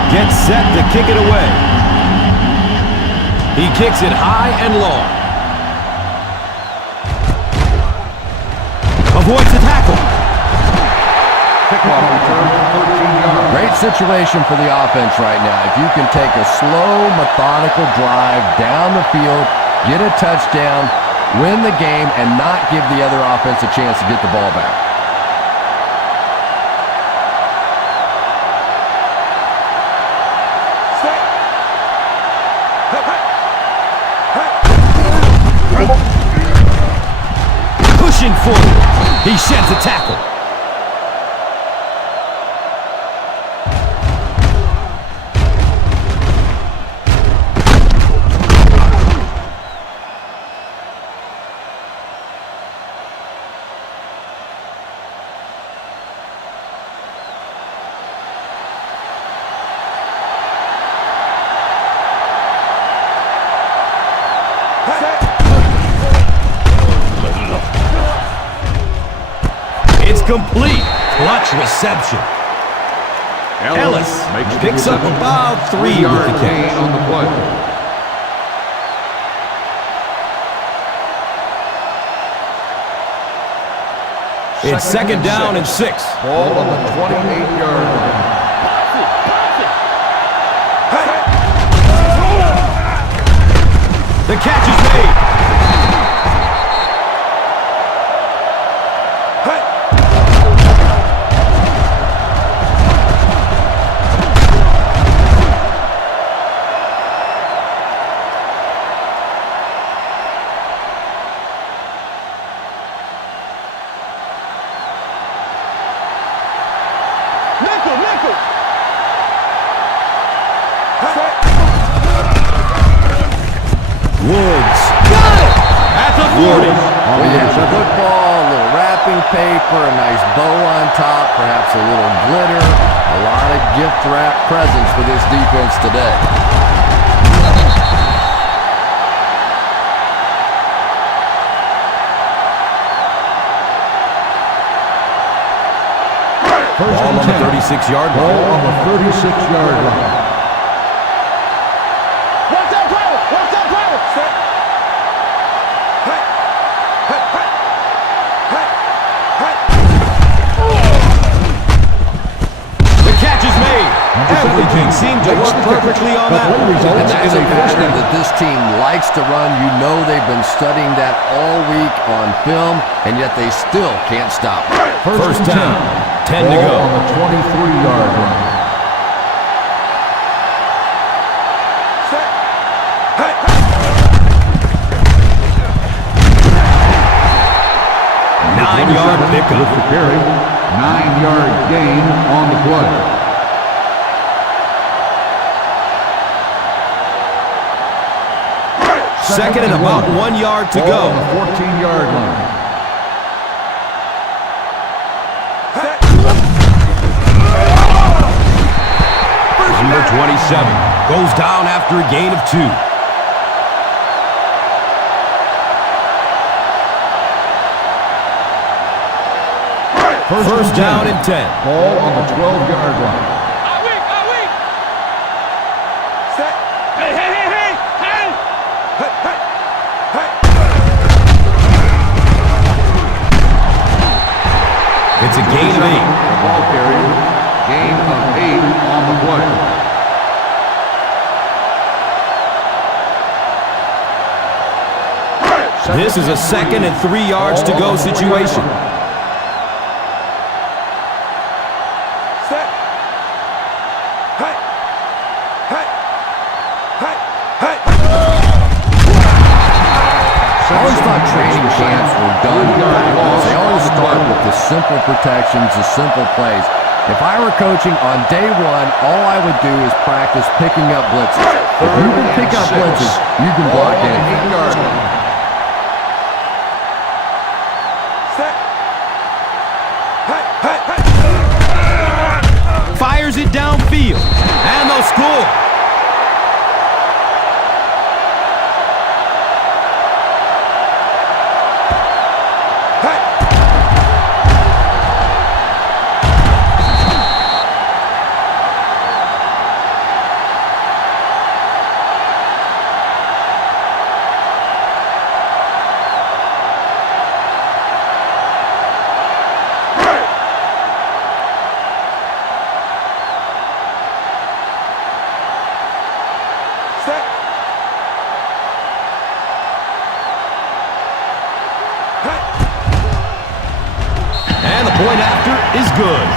Gets set to kick it away. He kicks it high and long. Avoids the tackle. Kickoff return, 13 yards. Great situation for the offense right now. If you can take a slow, methodical drive down the field, get a touchdown, win the game, and not give the other offense a chance to get the ball back. Pushing forward. He sheds a tackle. It's complete. Clutch reception. Ellis picks up about 3 with the catch. On the play. It's second down and 6. Ball on the 28-yard line. The catch is made. tackle. Woods. Got it! At the 40. Well, yeah, football, a little wrapping paper, a nice bow on top, perhaps a little glitter. A lot of gift wrap presents for this defense today. Ball on the 36-yard line. Ball on the 36-yard line. Watch that play! Watch that play! Set. Hey! Hey! Hey! Hey! Hey! The catch is made. Everything seemed to work perfectly on that. And that's a pattern that this team likes to run. You know they've been studying that all week on film, and yet they still can't stop it. First down. 10 to Ball go. on the 23-yard line. Set. Hey! 9-yard pickup. With the carry. 9-yard gain on the play. Second and about 1 yard to Ball go. on the 14-yard line. Number 27 goes down after a gain of 2. First down and 10. Ball on the 12-yard line. Set. Hey! Hey! Hey! Hey! Hey! Hey! Hey! Hey! It's a gain of 8. The ball carrier. Gain of 8 on the play. This is a 2nd and 3 yards to go situation. Set. Hey! Hey! Hey! Hey! I always thought training camps were done. They always start with the simple protections, the simple plays. If I were coaching on day one, all I would do is practice picking up blitzes. If you can pick up blitzes, you can block anything. Set. Hey! Hey! Hey! Fires it downfield. And they'll score. And the point after is good.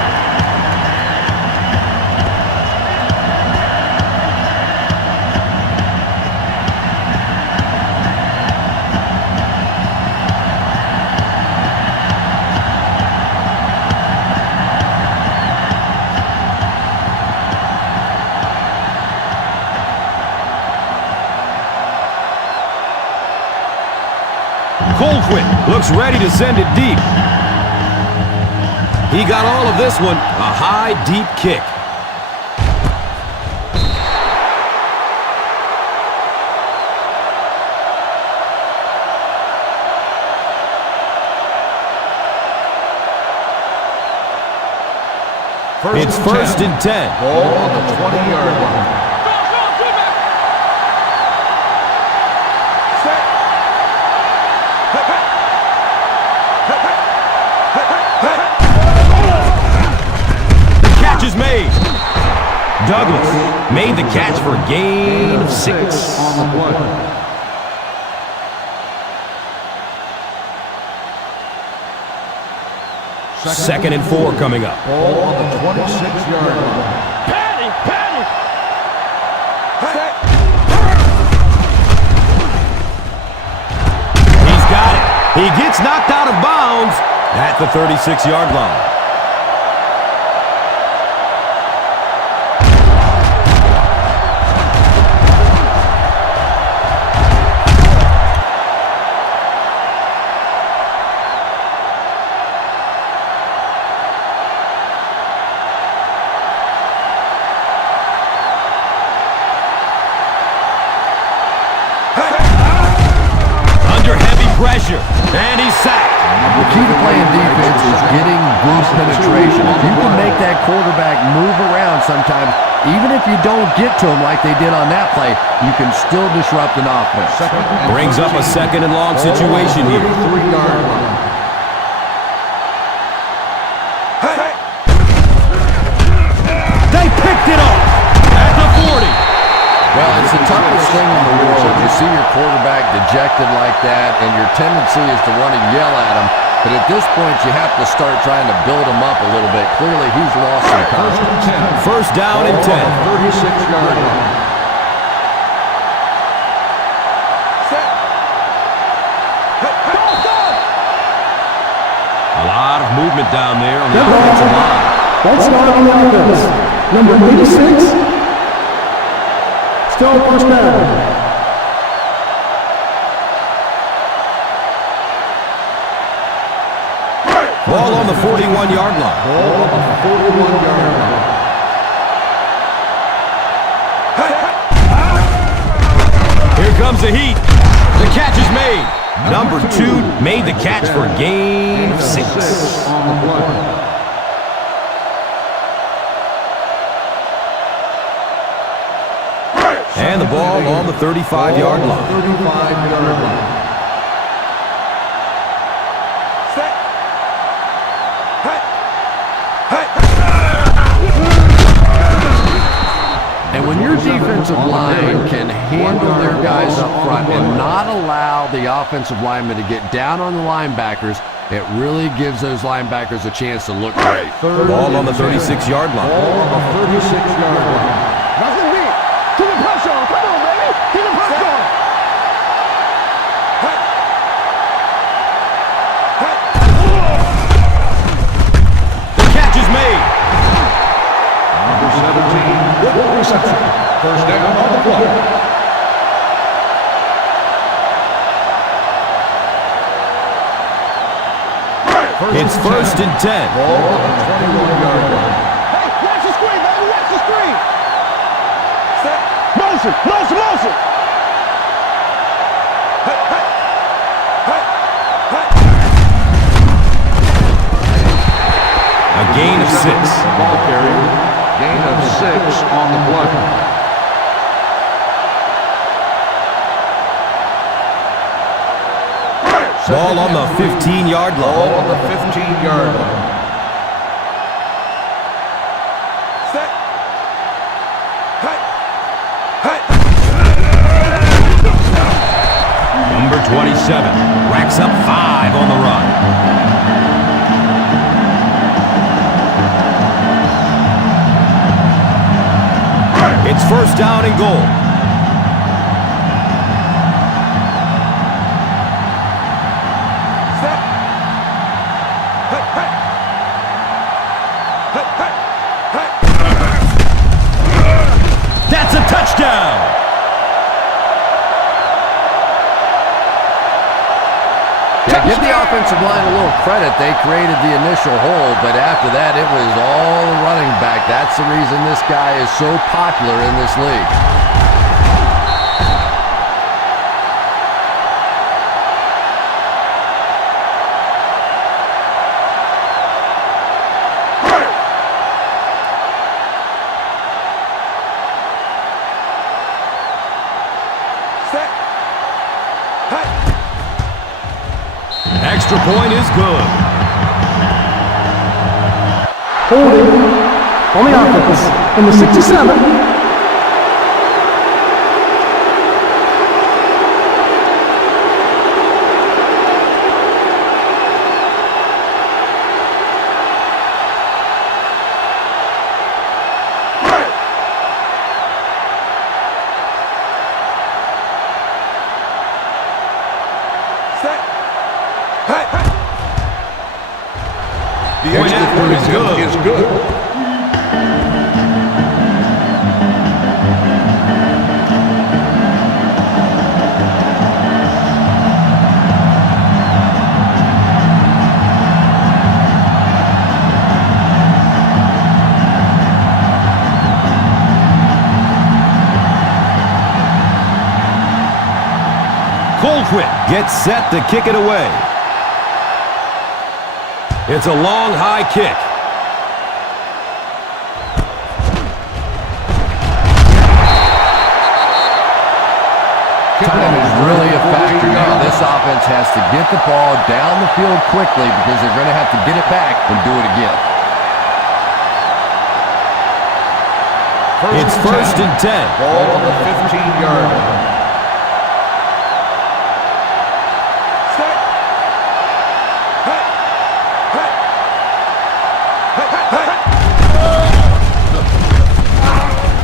Colquitt looks ready to send it deep. He got all of this one, a high, deep kick. It's first and 10. Ball on the 20-yard line. Is made. Douglas made the catch for a gain of 6. On the play. Second and 4 coming up. Ball on the 26-yard line. Patty! Patty! Set. He's got it. He gets knocked out of bounds at the 36-yard line. pressure, and he's sacked. The key to playing defense is getting good penetration. If you can make that quarterback move around sometimes, even if you don't get to him like they did on that play, you can still disrupt an offense. Brings up a 2nd and long situation here. 33-yard line. They picked it off at the 40. Well, it's the toughest thing in the world. You see your quarterback dejected like that, and your tendency is to want to yell at him. But at this point, you have to start trying to build him up a little bit. Clearly, he's lost some confidence. First down and 10. 36-yard line. A lot of movement down there on the offensive line. Let's start on the offense. Number 86. Still first down. Ball on the 41-yard line. Ball on the 41-yard line. Here comes the heat. The catch is made. Number 2 made the catch for gain of 6. On the play. And the ball on the 35-yard line. 35-yard line. And when your defensive line can handle their guys up front and not allow the offensive linemen to get down on the linebackers, it really gives those linebackers a chance to look great. Ball on the 36-yard line. Ball on the 36-yard line. Nothing deep. Keep the pressure on. Come on, baby. Keep the pressure on. The catch is made. Number 17 with the reception. First down on the play. It's first and 10. Ball on the 21-yard line. Hey, watch the screen, baby. Watch the screen. Motion, motion, motion. A gain of 6. Ball carrier. Gain of 6 on the play. Ball on the 15-yard line. Ball on the 15-yard line. Number 27 racks up 5 on the run. It's first down and goal. That's a touchdown. Yeah, give the offensive line a little credit. They created the initial hole, but after that, it was all the running back. That's the reason this guy is so popular in this league. Extra point is good. Holding on the offense. Number 67. The extra point is good. Colts quick. Gets set to kick it away. It's a long, high kick. Time is really a factor now. This offense has to get the ball down the field quickly because they're going to have to get it back and do it again. It's first and 10. Ball on the 15-yard line.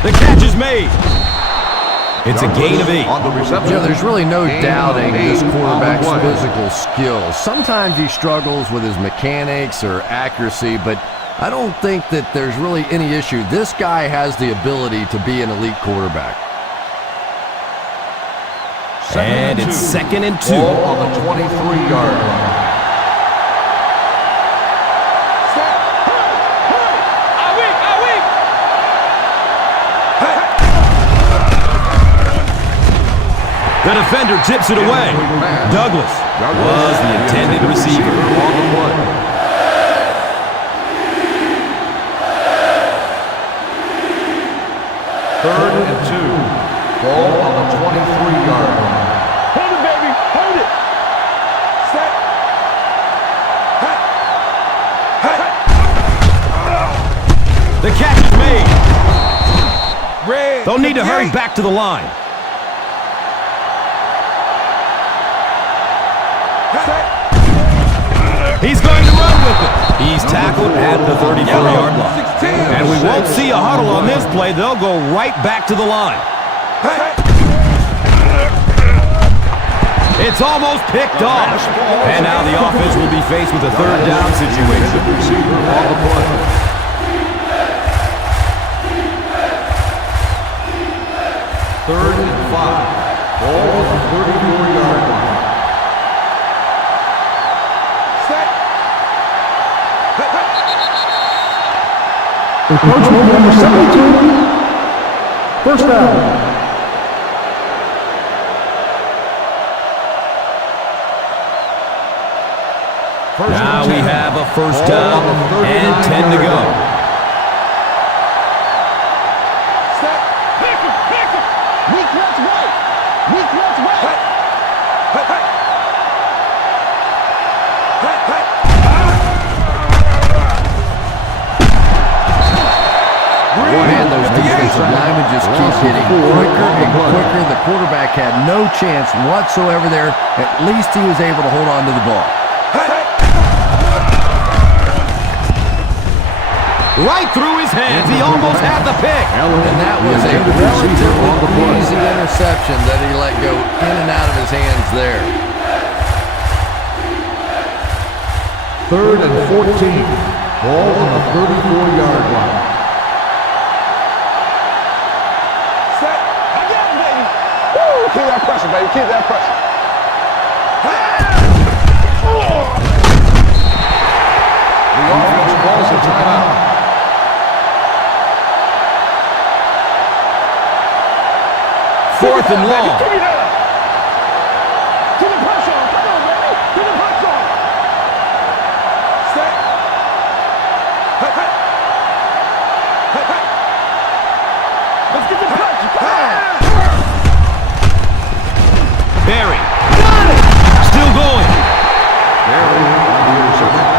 The catch is made. It's a gain of 8. On the reception. You know, there's really no doubting this quarterback's on the play. physical skills. Sometimes he struggles with his mechanics or accuracy, but I don't think that there's really any issue. This guy has the ability to be an elite quarterback. And it's second and 2. Ball on the 23-yard line. The defender tips it away. Douglas was the intended receiver. On the play. Third and 2. Ball on the 23-yard line. Hold it, baby. Hold it. Set. The catch is made. They'll need to hurry back to the line. He's going to run with it. He's tackled at the 34-yard line. And we won't see a huddle on this play. They'll go right back to the line. It's almost picked off. And now the offense will be faced with a third down situation. Receiver on the play. Third and 5. Ball on the 34-yard line. Encroachment number 72. First down. Now we have a first down and 10 to go. Weak left right. Weak left right. Man, those defensive linemen just keep getting quicker and quicker. The quarterback had no chance whatsoever there. At least he was able to hold on to the ball. Right through his hands. He almost had the pick. And that was a relatively easy interception that he let go in and out of his hands there. Third and 14. Ball on the 34-yard line. Keep that pressure, baby. Keep that pressure. The offense calls a timeout. Fourth and long. Give me that. Keep the pressure on. Come on, baby. Keep the pressure on. Set. Let's get the pressure. Come on. Barry. Got it. Still going. Barry on the interception.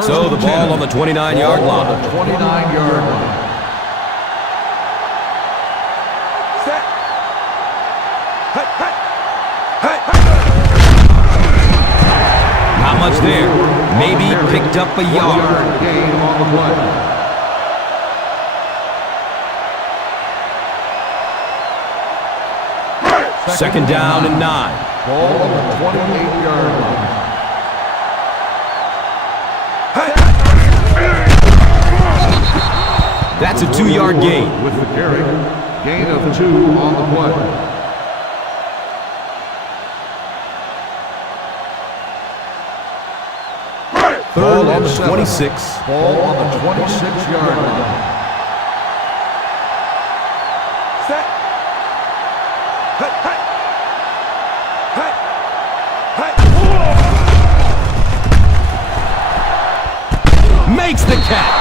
So the ball on the 29-yard line. The 29-yard line. Set. Not much there. Maybe picked up a yard. Gain on the play. Second down and 9. Ball on the 28-yard line. That's a 2-yard gain. With the carry, gain of 2 on the play. Third on the 26. Ball on the 26-yard line. Set. Hey, hey. Hey, hey. Makes the catch.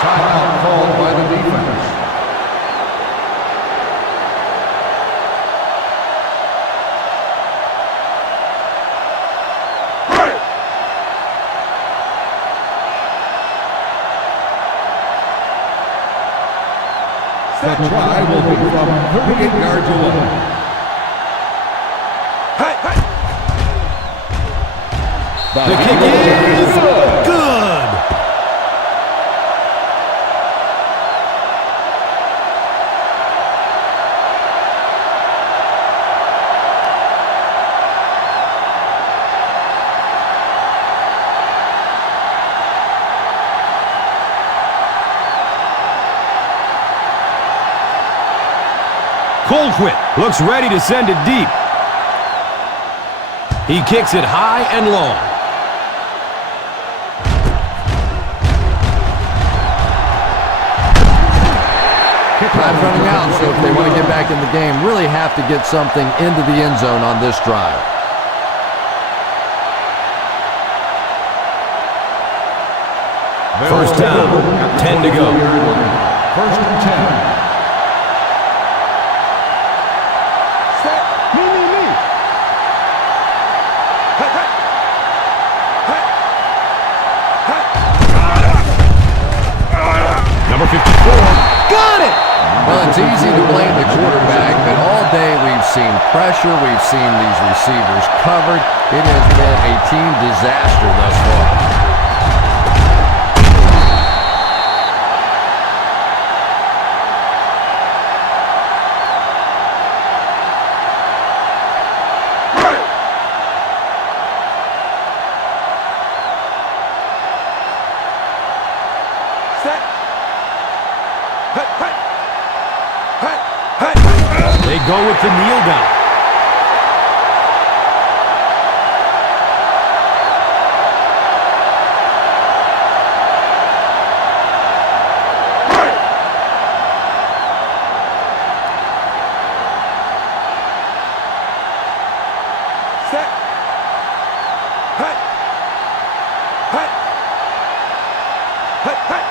Timeout called by the defense. That try will be from 38 yards away. Hey, hey. The kick is good. Colquitt looks ready to send it deep. He kicks it high and long. Time's running out, so if they want to get back in the game, really have to get something into the end zone on this drive. First down, 10 to go. First and 10. Set. Me. Hey, hey. Hey. Hey. Number 54. Got it! Well, it's easy to blame the quarterback, but all day we've seen pressure, we've seen these receivers covered. It has been a team disaster thus far. Set. Hey, hey. Hey, hey. They go with the kneel down. Set. Hey. Hey. Hey, hey.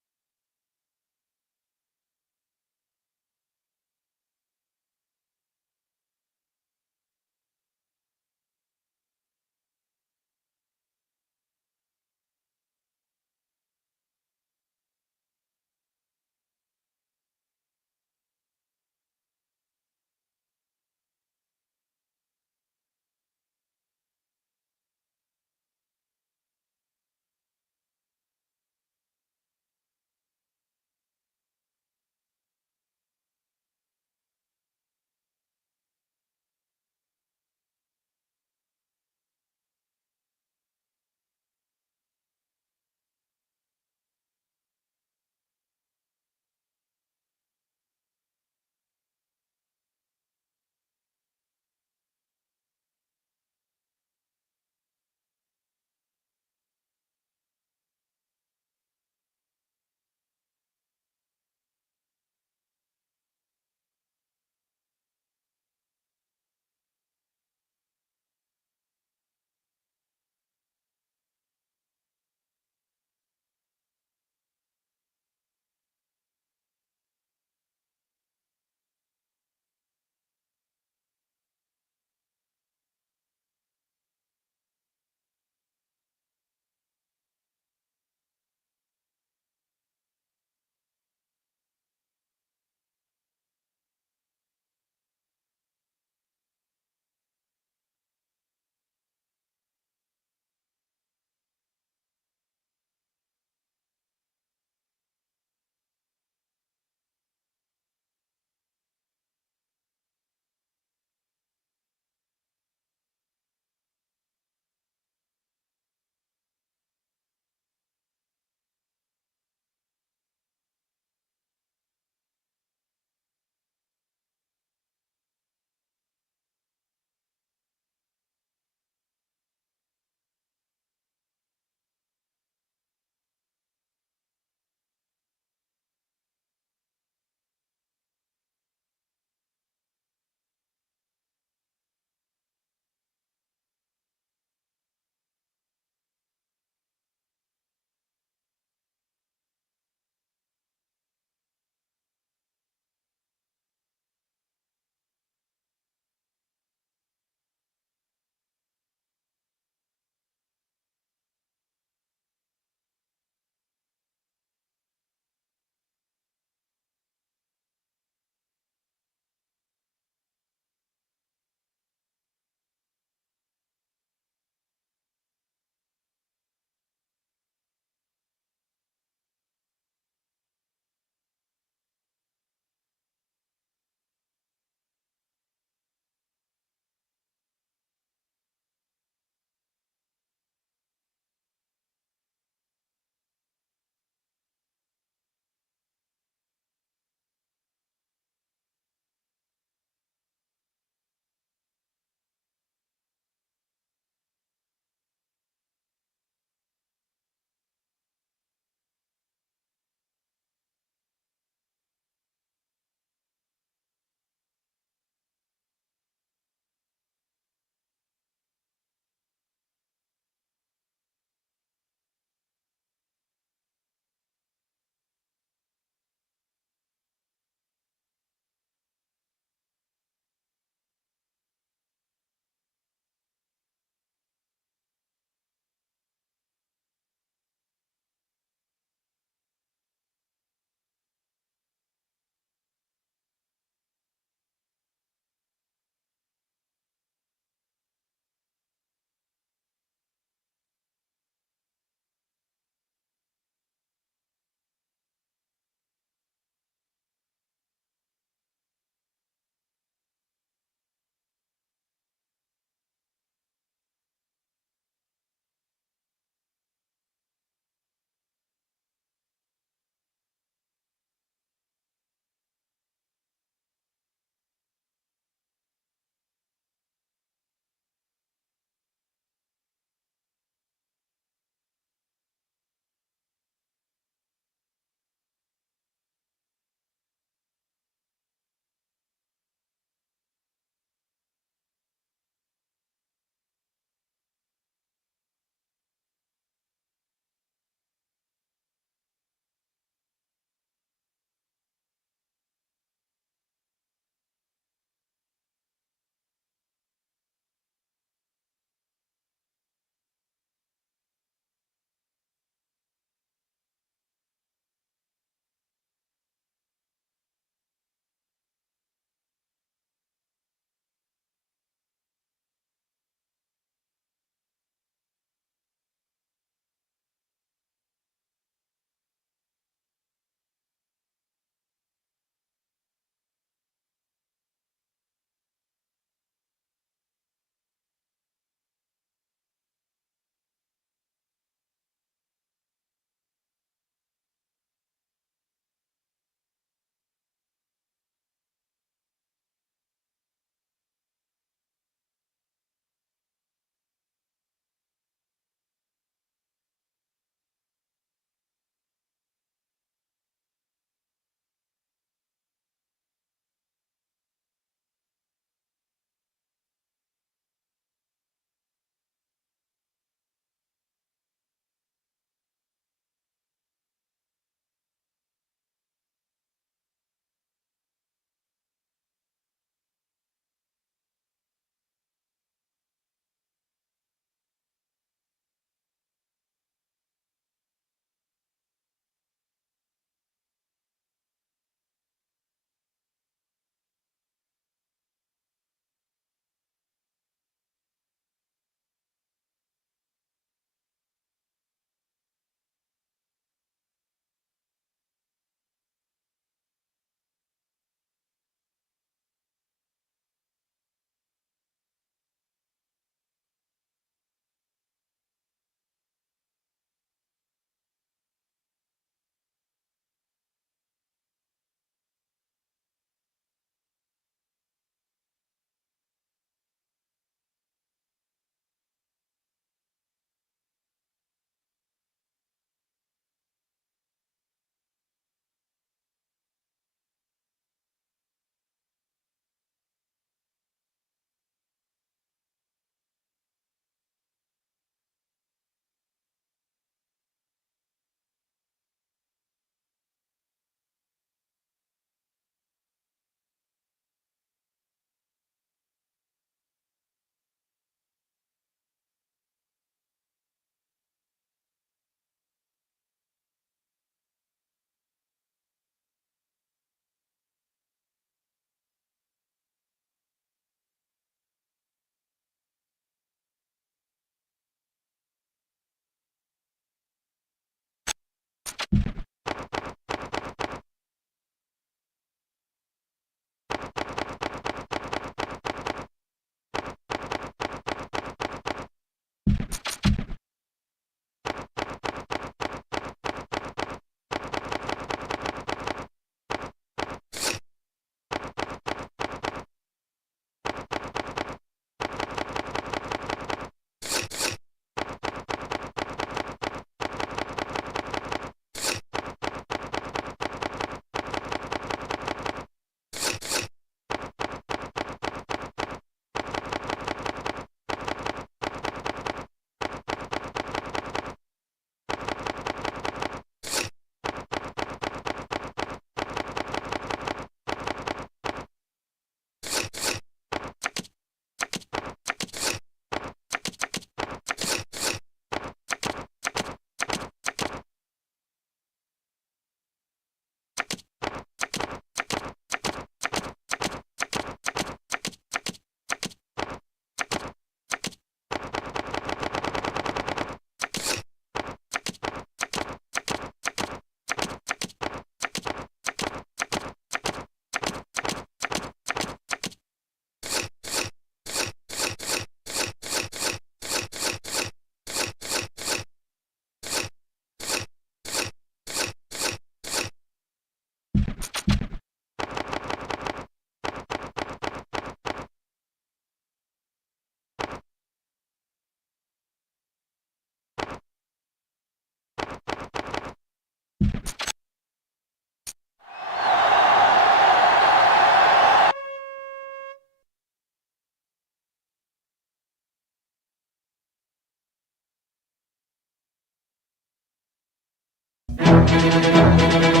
touchdown.